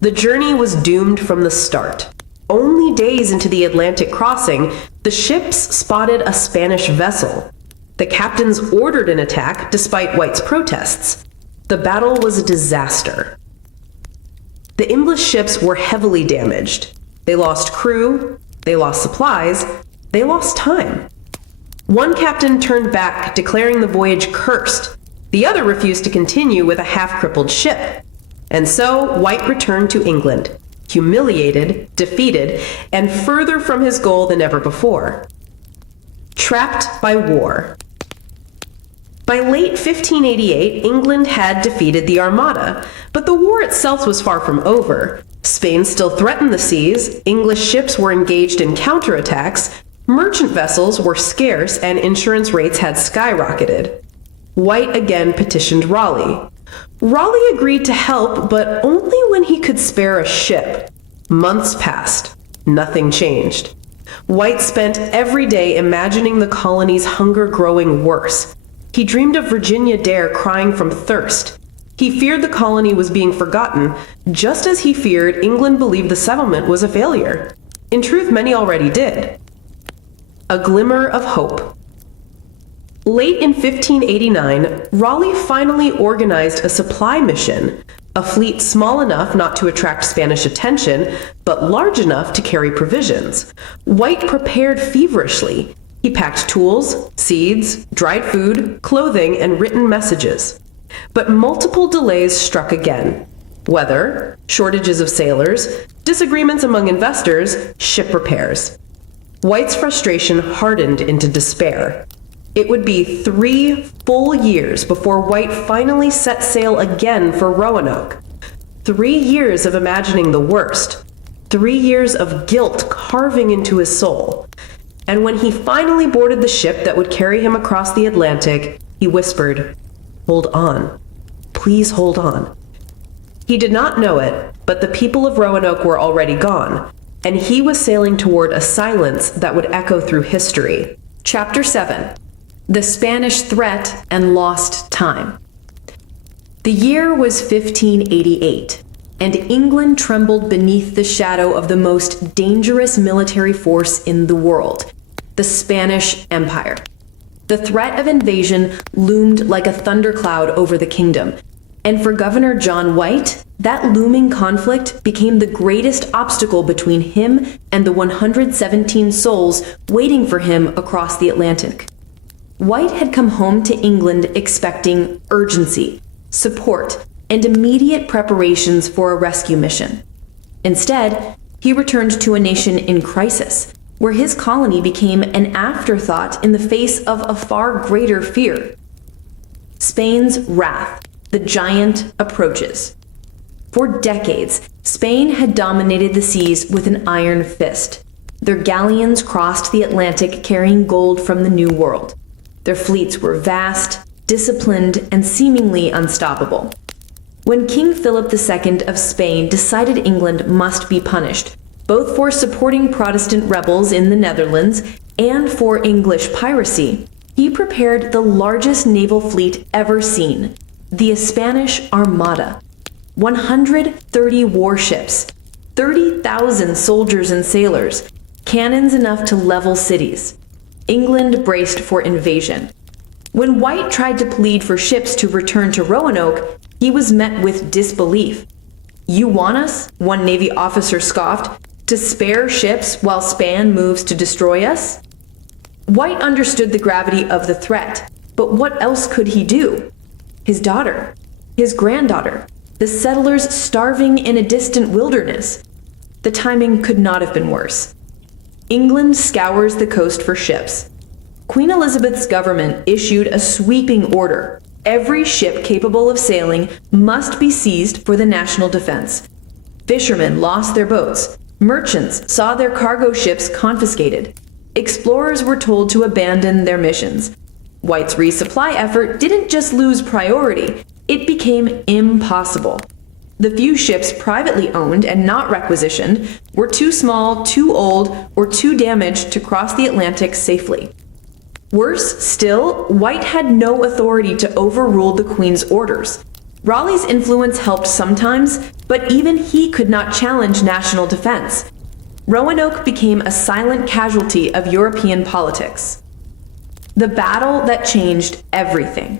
The journey was doomed from the start. Only days into the Atlantic crossing, the ships spotted a Spanish vessel. The captains ordered an attack despite White's protests. The battle was a disaster. The English ships were heavily damaged. They lost crew, they lost supplies, they lost time. One captain turned back, declaring the voyage cursed. The other refused to continue with a half-crippled ship. And so White returned to England, humiliated, defeated, and further from his goal than ever before. Trapped by war. By late 1588, England had defeated the Armada, but the war itself was far from over. Spain still threatened the seas, English ships were engaged in counterattacks, merchant vessels were scarce, and insurance rates had skyrocketed. White again petitioned Raleigh. Raleigh agreed to help, but only when he could spare a ship. Months passed. Nothing changed. White spent every day imagining the colony's hunger growing worse. He dreamed of Virginia Dare crying from thirst. He feared the colony was being forgotten, just as he feared England believed the settlement was a failure. In truth, many already did. A glimmer of hope. Late in 1589, Raleigh finally organized a supply mission, a fleet small enough not to attract Spanish attention, but large enough to carry provisions. White prepared feverishly. He packed tools, seeds, dried food, clothing, and written messages. But multiple delays struck again. Weather, shortages of sailors, disagreements among investors, ship repairs. White's frustration hardened into despair. It would be 3 full years before White finally set sail again for Roanoke. 3 years of imagining the worst. 3 years of guilt carving into his soul. And when he finally boarded the ship that would carry him across the Atlantic, he whispered, "Hold on. Please hold on." He did not know it, but the people of Roanoke were already gone, and he was sailing toward a silence that would echo through history. Chapter 7. The Spanish Threat and Lost Time. The year was 1588, and England trembled beneath the shadow of the most dangerous military force in the world, the Spanish Empire. The threat of invasion loomed like a thundercloud over the kingdom, and for Governor John White, that looming conflict became the greatest obstacle between him and the 117 souls waiting for him across the Atlantic. White had come home to England expecting urgency, support, and immediate preparations for a rescue mission. Instead, he returned to a nation in crisis, where his colony became an afterthought in the face of a far greater fear. Spain's wrath, the giant, approaches. For decades, Spain had dominated the seas with an iron fist. Their galleons crossed the Atlantic carrying gold from the New World. Their fleets were vast, disciplined, and seemingly unstoppable. When King Philip II of Spain decided England must be punished, both for supporting Protestant rebels in the Netherlands and for English piracy, he prepared the largest naval fleet ever seen, the Spanish Armada. 130 warships, 30,000 soldiers and sailors, cannons enough to level cities. England braced for invasion. When White tried to plead for ships to return to Roanoke, he was met with disbelief. "You want us," one Navy officer scoffed, "to spare ships while Spain moves to destroy us?" White understood the gravity of the threat, but what else could he do? His daughter, his granddaughter, the settlers starving in a distant wilderness. The timing could not have been worse. England scours the coast for ships. Queen Elizabeth's government issued a sweeping order. Every ship capable of sailing must be seized for the national defense. Fishermen lost their boats. Merchants saw their cargo ships confiscated. Explorers were told to abandon their missions. White's resupply effort didn't just lose priority, it became impossible. The few ships privately owned and not requisitioned were too small, too old, or too damaged to cross the Atlantic safely. Worse still, White had no authority to overrule the Queen's orders. Raleigh's influence helped sometimes, but even he could not challenge national defense. Roanoke became a silent casualty of European politics. The battle that changed everything.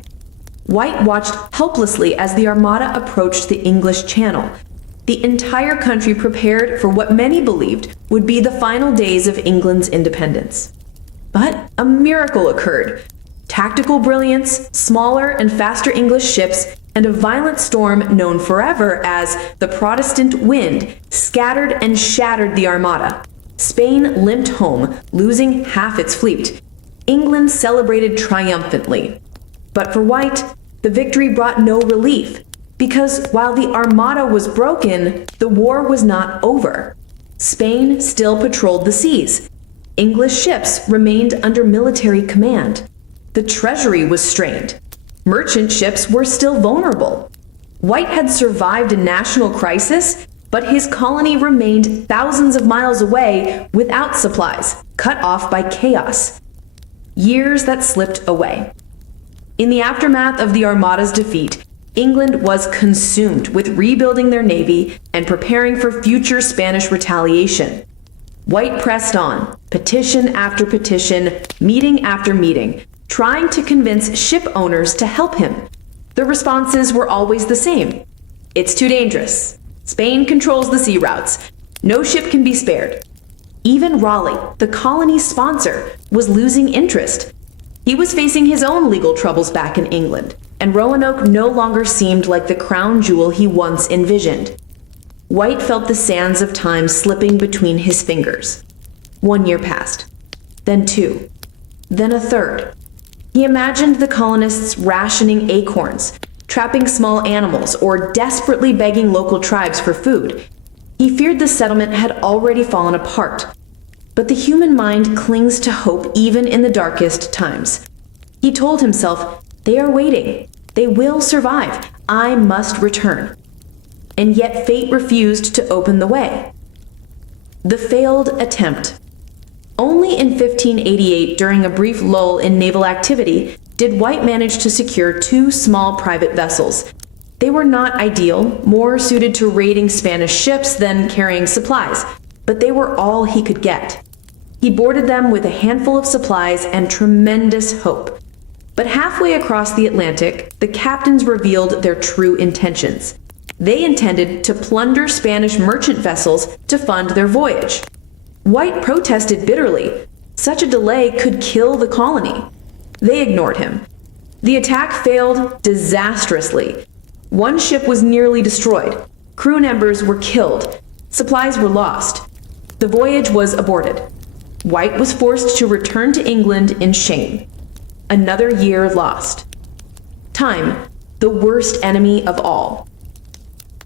White watched helplessly as the Armada approached the English Channel. The entire country prepared for what many believed would be the final days of England's independence. But a miracle occurred. Tactical brilliance, smaller and faster English ships, and a violent storm known forever as the Protestant wind scattered and shattered the Armada. Spain limped home, losing half its fleet. England celebrated triumphantly. But for White, the victory brought no relief, because while the Armada was broken, the war was not over. Spain still patrolled the seas. English ships remained under military command. The treasury was strained. Merchant ships were still vulnerable. White had survived a national crisis, but his colony remained thousands of miles away without supplies, cut off by chaos. Years that slipped away. In the aftermath of the Armada's defeat, England was consumed with rebuilding their navy and preparing for future Spanish retaliation. White pressed on, petition after petition, meeting after meeting, trying to convince ship owners to help him. The responses were always the same. It's too dangerous. Spain controls the sea routes. No ship can be spared. Even Raleigh, the colony's sponsor, was losing interest. He was facing his own legal troubles back in England, and Roanoke no longer seemed like the crown jewel he once envisioned. White felt the sands of time slipping between his fingers. 1 year passed, then 2, then a third. He imagined the colonists rationing acorns, trapping small animals, or desperately begging local tribes for food. He feared the settlement had already fallen apart. But the human mind clings to hope even in the darkest times. He told himself, they are waiting. They will survive. I must return. And yet fate refused to open the way. The failed attempt. Only in 1588, during a brief lull in naval activity, did White manage to secure 2 small private vessels. They were not ideal, more suited to raiding Spanish ships than carrying supplies, but they were all he could get. He boarded them with a handful of supplies and tremendous hope. But halfway across the Atlantic, the captains revealed their true intentions. They intended to plunder Spanish merchant vessels to fund their voyage. White protested bitterly. Such a delay could kill the colony. They ignored him. The attack failed disastrously. 1 ship was nearly destroyed. Crew members were killed. Supplies were lost. The voyage was aborted. White was forced to return to England in shame. Another year lost. Time, the worst enemy of all.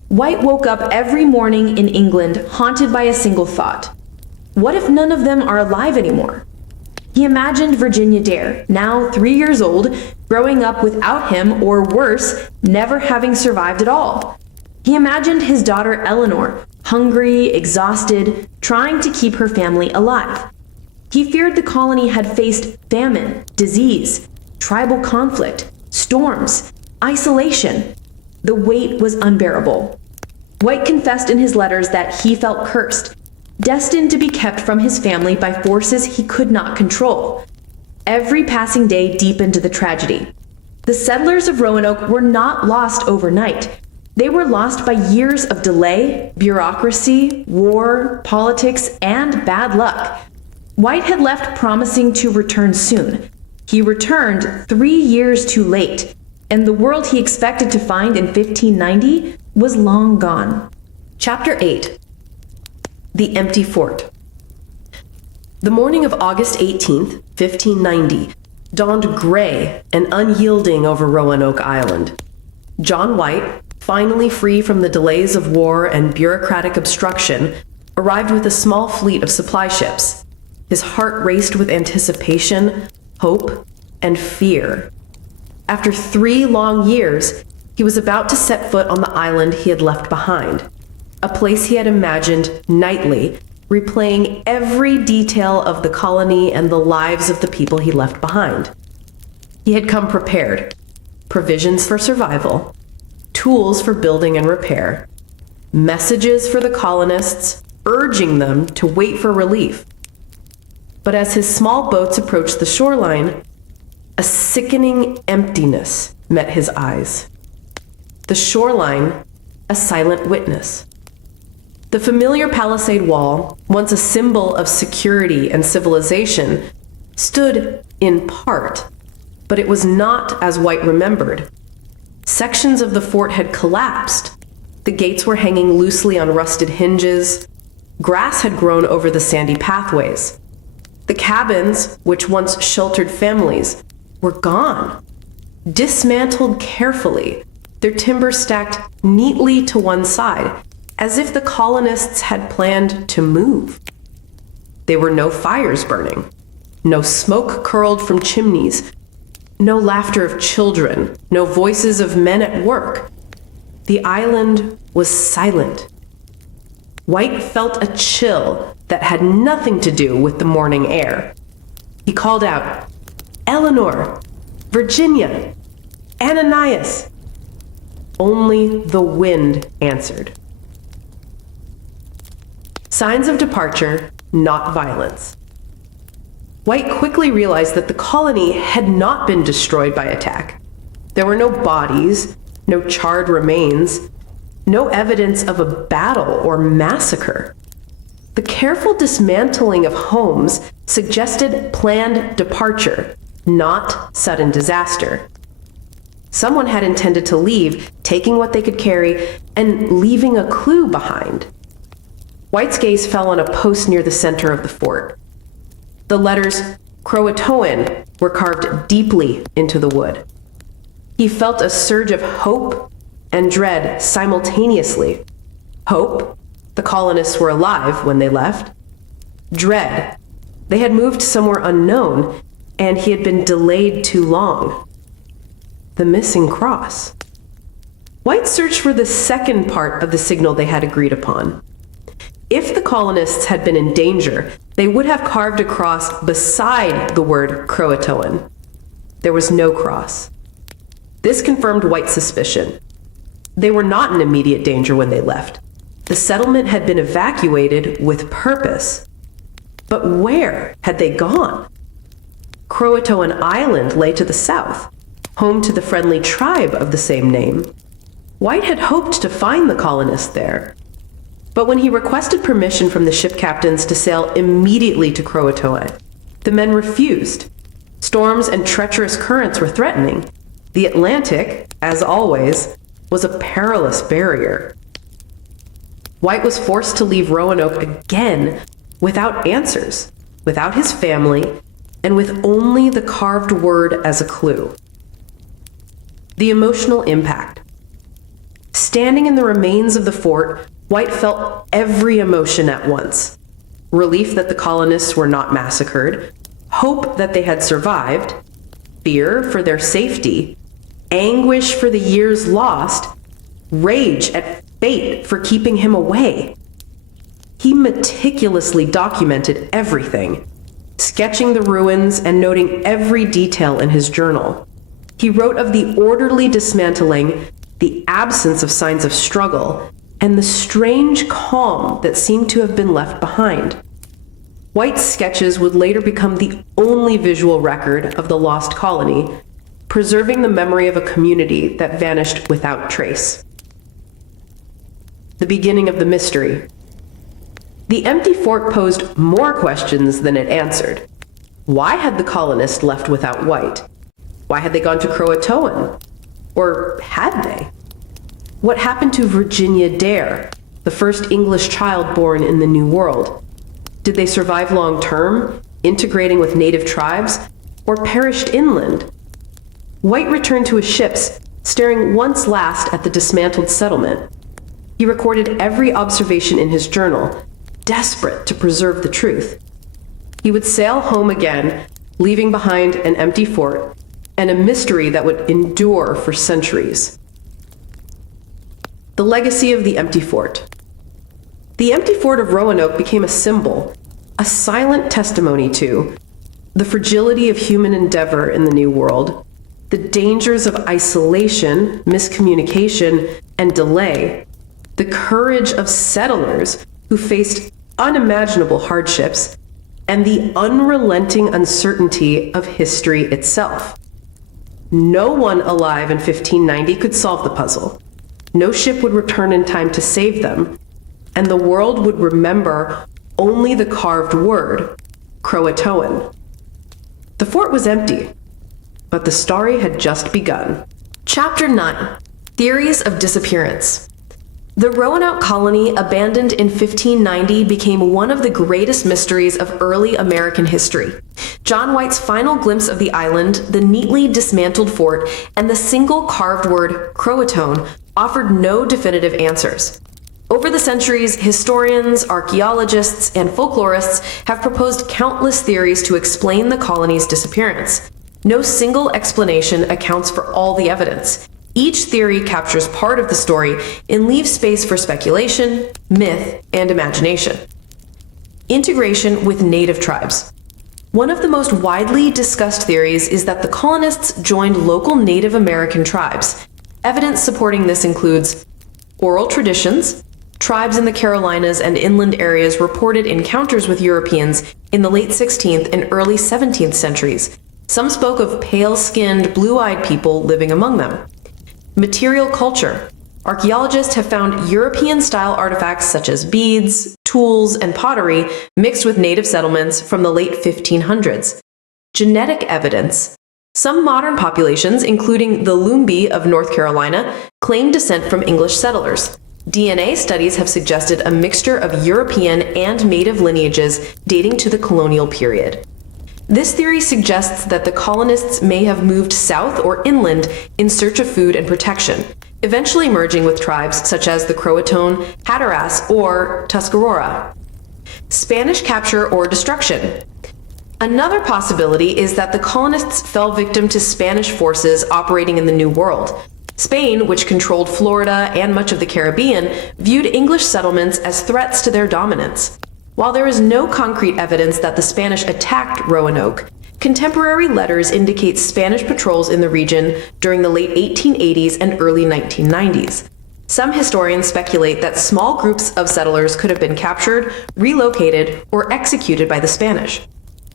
White woke up every morning in England haunted by a single thought. What if none of them are alive anymore? He imagined Virginia Dare, now 3 years old, growing up without him, or worse, never having survived at all. He imagined his daughter Eleanor, hungry, exhausted, trying to keep her family alive. He feared the colony had faced famine, disease, tribal conflict, storms, isolation. The weight was unbearable. White confessed in his letters that he felt cursed, destined to be kept from his family by forces he could not control. Every passing day deepened the tragedy. The settlers of Roanoke were not lost overnight. They were lost by years of delay, bureaucracy, war, politics, and bad luck. White had left promising to return soon. He returned 3 years too late, and the world he expected to find in 1590 was long gone. Chapter 8. The Empty Fort. The morning of August 18th, 1590, dawned gray and unyielding over Roanoke Island. John White, finally free from the delays of war and bureaucratic obstruction, arrived with a small fleet of supply ships. His heart raced with anticipation, hope, and fear. After 3 long years, he was about to set foot on the island he had left behind, a place he had imagined nightly, replaying every detail of the colony and the lives of the people he left behind. He had come prepared: provisions for survival, tools for building and repair, messages for the colonists urging them to wait for relief. But as his small boats approached the shoreline, a sickening emptiness met his eyes. The shoreline, a silent witness. The familiar palisade wall, once a symbol of security and civilization, stood in part, but it was not as White remembered. Sections of the fort had collapsed. The gates were hanging loosely on rusted hinges. Grass had grown over the sandy pathways. The cabins, which once sheltered families, were gone, dismantled carefully, their timber stacked neatly to one side, as if the colonists had planned to move. There were no fires burning, no smoke curled from chimneys, no laughter of children, no voices of men at work. The island was silent. White felt a chill that had nothing to do with the morning air. He called out, "Eleanor, Virginia, Ananias." Only the wind answered. Signs of departure, not violence. White quickly realized that the colony had not been destroyed by attack. There were no bodies, no charred remains, no evidence of a battle or massacre. The careful dismantling of homes suggested planned departure, not sudden disaster. Someone had intended to leave, taking what they could carry and leaving a clue behind. White's gaze fell on a post near the center of the fort. The letters Croatoan were carved deeply into the wood. He felt a surge of hope and dread simultaneously. Hope, the colonists were alive when they left. Dread, they had moved somewhere unknown and he had been delayed too long. The missing cross. White searched for the second part of the signal they had agreed upon. If the colonists had been in danger, they would have carved a cross beside the word Croatoan. There was no cross. This confirmed White's suspicion. They were not in immediate danger when they left. The settlement had been evacuated with purpose. But where had they gone? Croatoan Island lay to the south, home to the friendly tribe of the same name. White had hoped to find the colonists there. But when he requested permission from the ship captains to sail immediately to Croatoan, the men refused. Storms and treacherous currents were threatening. The Atlantic, as always, was a perilous barrier. White was forced to leave Roanoke again without answers, without his family, and with only the carved word as a clue. The emotional impact. Standing in the remains of the fort, White felt every emotion at once. Relief that the colonists were not massacred, hope that they had survived, fear for their safety, anguish for the years lost, rage at fate for keeping him away. He meticulously documented everything, sketching the ruins and noting every detail in his journal. He wrote of the orderly dismantling, the absence of signs of struggle, and the strange calm that seemed to have been left behind. White's sketches would later become the only visual record of the lost colony, preserving the memory of a community that vanished without trace. The beginning of the mystery. The empty fort posed more questions than it answered. Why had the colonists left without White? Why had they gone to Croatoan? Or had they? What happened to Virginia Dare, the first English child born in the New World? Did they survive long term, integrating with native tribes, or perished inland? White returned to his ships, staring once last at the dismantled settlement. He recorded every observation in his journal, desperate to preserve the truth. He would sail home again, leaving behind an empty fort and a mystery that would endure for centuries. The legacy of the empty fort. The empty fort of Roanoke became a symbol, a silent testimony to the fragility of human endeavor in the New World, the dangers of isolation, miscommunication, and delay, the courage of settlers who faced unimaginable hardships, and the unrelenting uncertainty of history itself. No one alive in 1590 could solve the puzzle. No ship would return in time to save them, and the world would remember only the carved word, Croatoan. The fort was empty, but the story had just begun. Chapter 9. Theories of Disappearance. The Roanoke colony, abandoned in 1590, became one of the greatest mysteries of early American history. John White's final glimpse of the island, the neatly dismantled fort, and the single carved word Croatoan offered no definitive answers. Over the centuries, historians, archaeologists, and folklorists have proposed countless theories to explain the colony's disappearance. No single explanation accounts for all the evidence. Each theory captures part of the story and leaves space for speculation, myth, and imagination. Integration with native tribes. One of the most widely discussed theories is that the colonists joined local Native American tribes. Evidence supporting this includes oral traditions. Tribes in the Carolinas and inland areas reported encounters with Europeans in the late 16th and early 17th centuries. Some spoke of pale-skinned, blue-eyed people living among them. Material culture. Archaeologists have found European-style artifacts such as beads, tools, and pottery mixed with native settlements from the late 1500s. Genetic evidence. Some modern populations, including the Lumbee of North Carolina, claim descent from English settlers. DNA studies have suggested a mixture of European and native lineages dating to the colonial period. This theory suggests that the colonists may have moved south or inland in search of food and protection, eventually merging with tribes such as the Croatoan, Hatteras, or Tuscarora. Spanish capture or destruction. Another possibility is that the colonists fell victim to Spanish forces operating in the New World. Spain, which controlled Florida and much of the Caribbean, viewed English settlements as threats to their dominance. While there is no concrete evidence that the Spanish attacked Roanoke, contemporary letters indicate Spanish patrols in the region during the late 1880s and early 1990s. Some historians speculate that small groups of settlers could have been captured, relocated, or executed by the Spanish.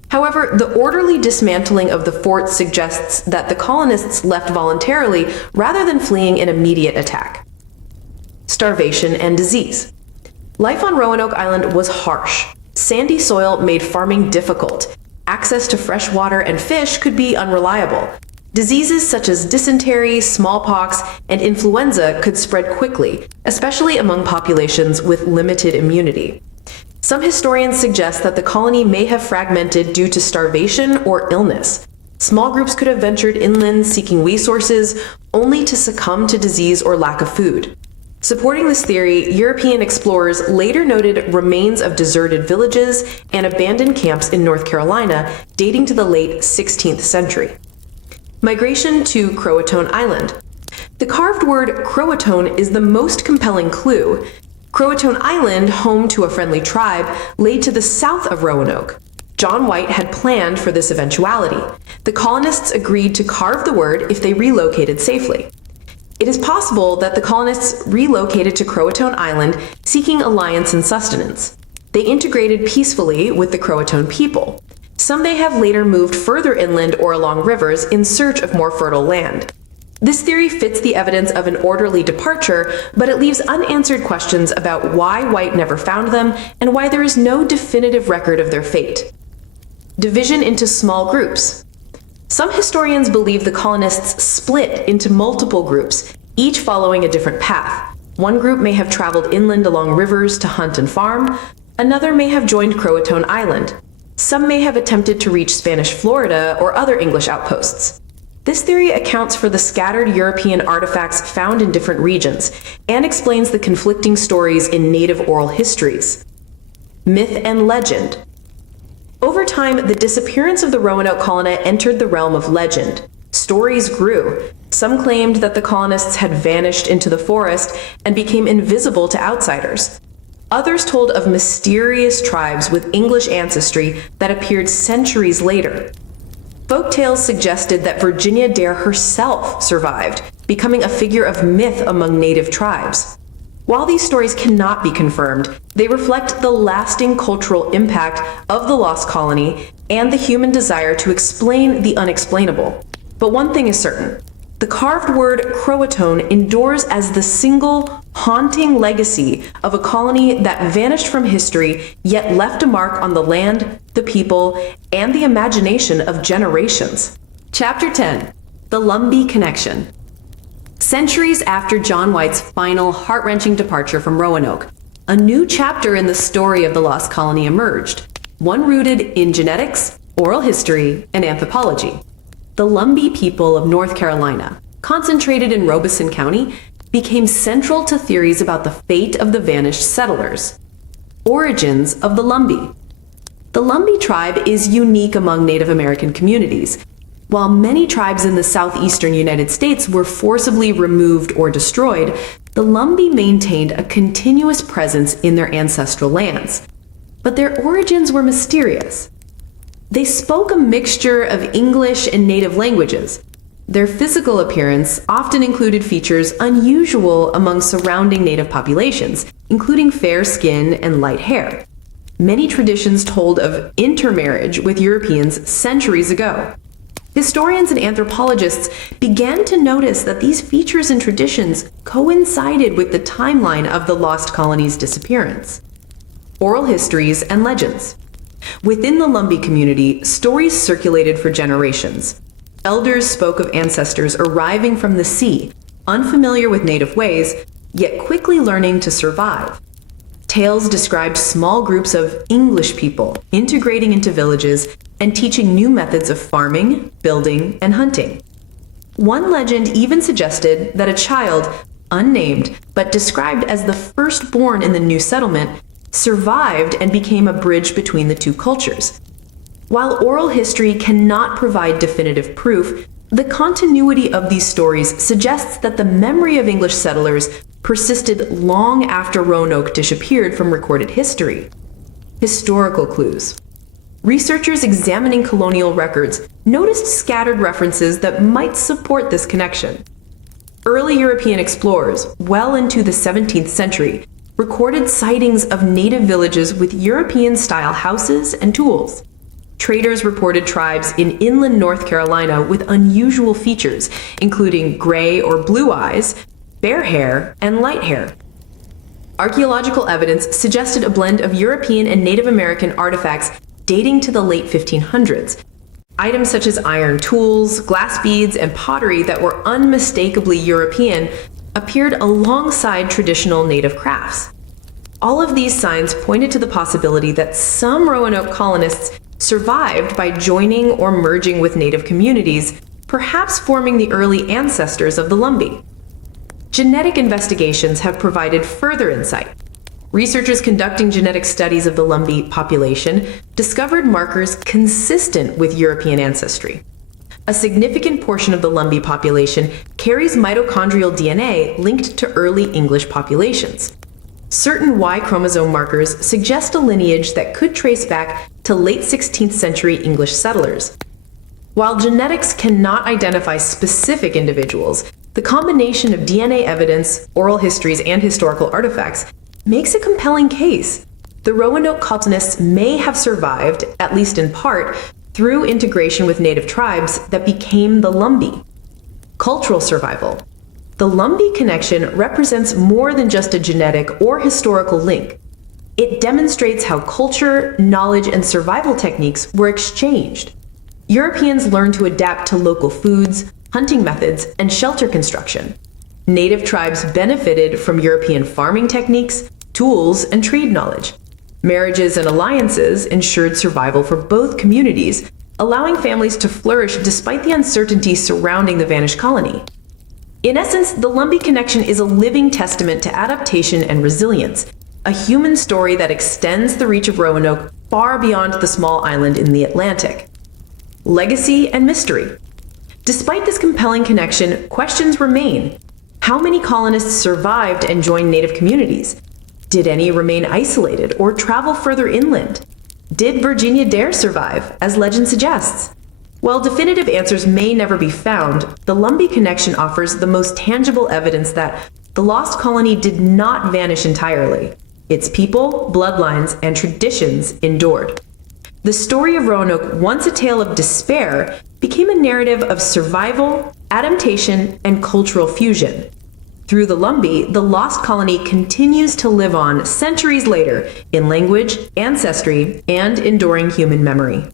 However, the orderly dismantling of the fort suggests that the colonists left voluntarily rather than fleeing an immediate attack. Starvation and disease. Life on Roanoke Island was harsh. Sandy soil made farming difficult. Access to fresh water and fish could be unreliable. Diseases such as dysentery, smallpox, and influenza could spread quickly, especially among populations with limited immunity. Some historians suggest that the colony may have fragmented due to starvation or illness. Small groups could have ventured inland seeking resources, only to succumb to disease or lack of food. Supporting this theory, European explorers later noted remains of deserted villages and abandoned camps in North Carolina dating to the late 16th century. Migration to Croatoan Island. The carved word Croatoan is the most compelling clue. Croatoan Island, home to a friendly tribe, lay to the south of Roanoke. John White had planned for this eventuality. The colonists agreed to carve the word if they relocated safely. It is possible that the colonists relocated to Croatoan Island seeking alliance and sustenance. They integrated peacefully with the Croatoan people. Some may have later moved further inland or along rivers in search of more fertile land. This theory fits the evidence of an orderly departure, but it leaves unanswered questions about why White never found them and why there is no definitive record of their fate. Division into small groups. Some historians believe the colonists split into multiple groups, each following a different path. One group may have traveled inland along rivers to hunt and farm. Another may have joined Croatoan Island. Some may have attempted to reach Spanish Florida or other English outposts. This theory accounts for the scattered European artifacts found in different regions and explains the conflicting stories in native oral histories. Myth and legend. Over time, the disappearance of the Roanoke colony entered the realm of legend. Stories grew. Some claimed that the colonists had vanished into the forest and became invisible to outsiders. Others told of mysterious tribes with English ancestry that appeared centuries later. Folktales suggested that Virginia Dare herself survived, becoming a figure of myth among native tribes. While these stories cannot be confirmed, they reflect the lasting cultural impact of the Lost Colony and the human desire to explain the unexplainable. But one thing is certain. The carved word Croatoan endures as the single, haunting legacy of a colony that vanished from history, yet left a mark on the land, the people, and the imagination of generations. Chapter 10. The Lumbee Connection. Centuries after John White's final, heart-wrenching departure from Roanoke, a new chapter in the story of the Lost Colony emerged, one rooted in genetics, oral history, and anthropology. The Lumbee people of North Carolina, concentrated in Robeson County, became central to theories about the fate of the vanished settlers. Origins of the Lumbee. The Lumbee tribe is unique among Native American communities. While many tribes in the southeastern United States were forcibly removed or destroyed, the Lumbee maintained a continuous presence in their ancestral lands. But their origins were mysterious. They spoke a mixture of English and native languages. Their physical appearance often included features unusual among surrounding native populations, including fair skin and light hair. Many traditions told of intermarriage with Europeans centuries ago. Historians and anthropologists began to notice that these features and traditions coincided with the timeline of the Lost Colony's disappearance. Oral histories and legends. Within the Lumbee community, stories circulated for generations. Elders spoke of ancestors arriving from the sea, unfamiliar with native ways, yet quickly learning to survive. Tales described small groups of English people integrating into villages and teaching new methods of farming, building, and hunting. One legend even suggested that a child, unnamed but described as the firstborn in the new settlement, survived and became a bridge between the two cultures. While oral history cannot provide definitive proof, the continuity of these stories suggests that the memory of English settlers persisted long after Roanoke disappeared from recorded history. Historical clues. Researchers examining colonial records noticed scattered references that might support this connection. Early European explorers, well into the 17th century, recorded sightings of native villages with European-style houses and tools. Traders reported tribes in inland North Carolina with unusual features, including gray or blue eyes, fair hair, and light hair. Archaeological evidence suggested a blend of European and Native American artifacts dating to the late 1500s. Items such as iron tools, glass beads, and pottery that were unmistakably European appeared alongside traditional native crafts. All of these signs pointed to the possibility that some Roanoke colonists survived by joining or merging with native communities, perhaps forming the early ancestors of the Lumbee. Genetic investigations have provided further insight. Researchers conducting genetic studies of the Lumbee population discovered markers consistent with European ancestry. A significant portion of the Lumbee population carries mitochondrial DNA linked to early English populations. Certain Y chromosome markers suggest a lineage that could trace back to late 16th century English settlers. While genetics cannot identify specific individuals, the combination of DNA evidence, oral histories, and historical artifacts makes a compelling case. The Roanoke colonists may have survived, at least in part, through integration with native tribes that became the Lumbee. Cultural survival. The Lumbee connection represents more than just a genetic or historical link. It demonstrates how culture, knowledge, and survival techniques were exchanged. Europeans learned to adapt to local foods, hunting methods, and shelter construction. Native tribes benefited from European farming techniques, tools, and trade knowledge. Marriages and alliances ensured survival for both communities, allowing families to flourish despite the uncertainty surrounding the vanished colony. In essence, the Lumbee connection is a living testament to adaptation and resilience, a human story that extends the reach of Roanoke far beyond the small island in the Atlantic. Legacy and mystery. Despite this compelling connection, questions remain. How many colonists survived and joined native communities? Did any remain isolated or travel further inland? Did Virginia Dare survive, as legend suggests? While definitive answers may never be found, the Lumbee connection offers the most tangible evidence that the lost colony did not vanish entirely. Its people, bloodlines, and traditions endured. The story of Roanoke, once a tale of despair, became a narrative of survival, adaptation, and cultural fusion. Through the Lumbee, the lost colony continues to live on centuries later in language, ancestry, and enduring human memory.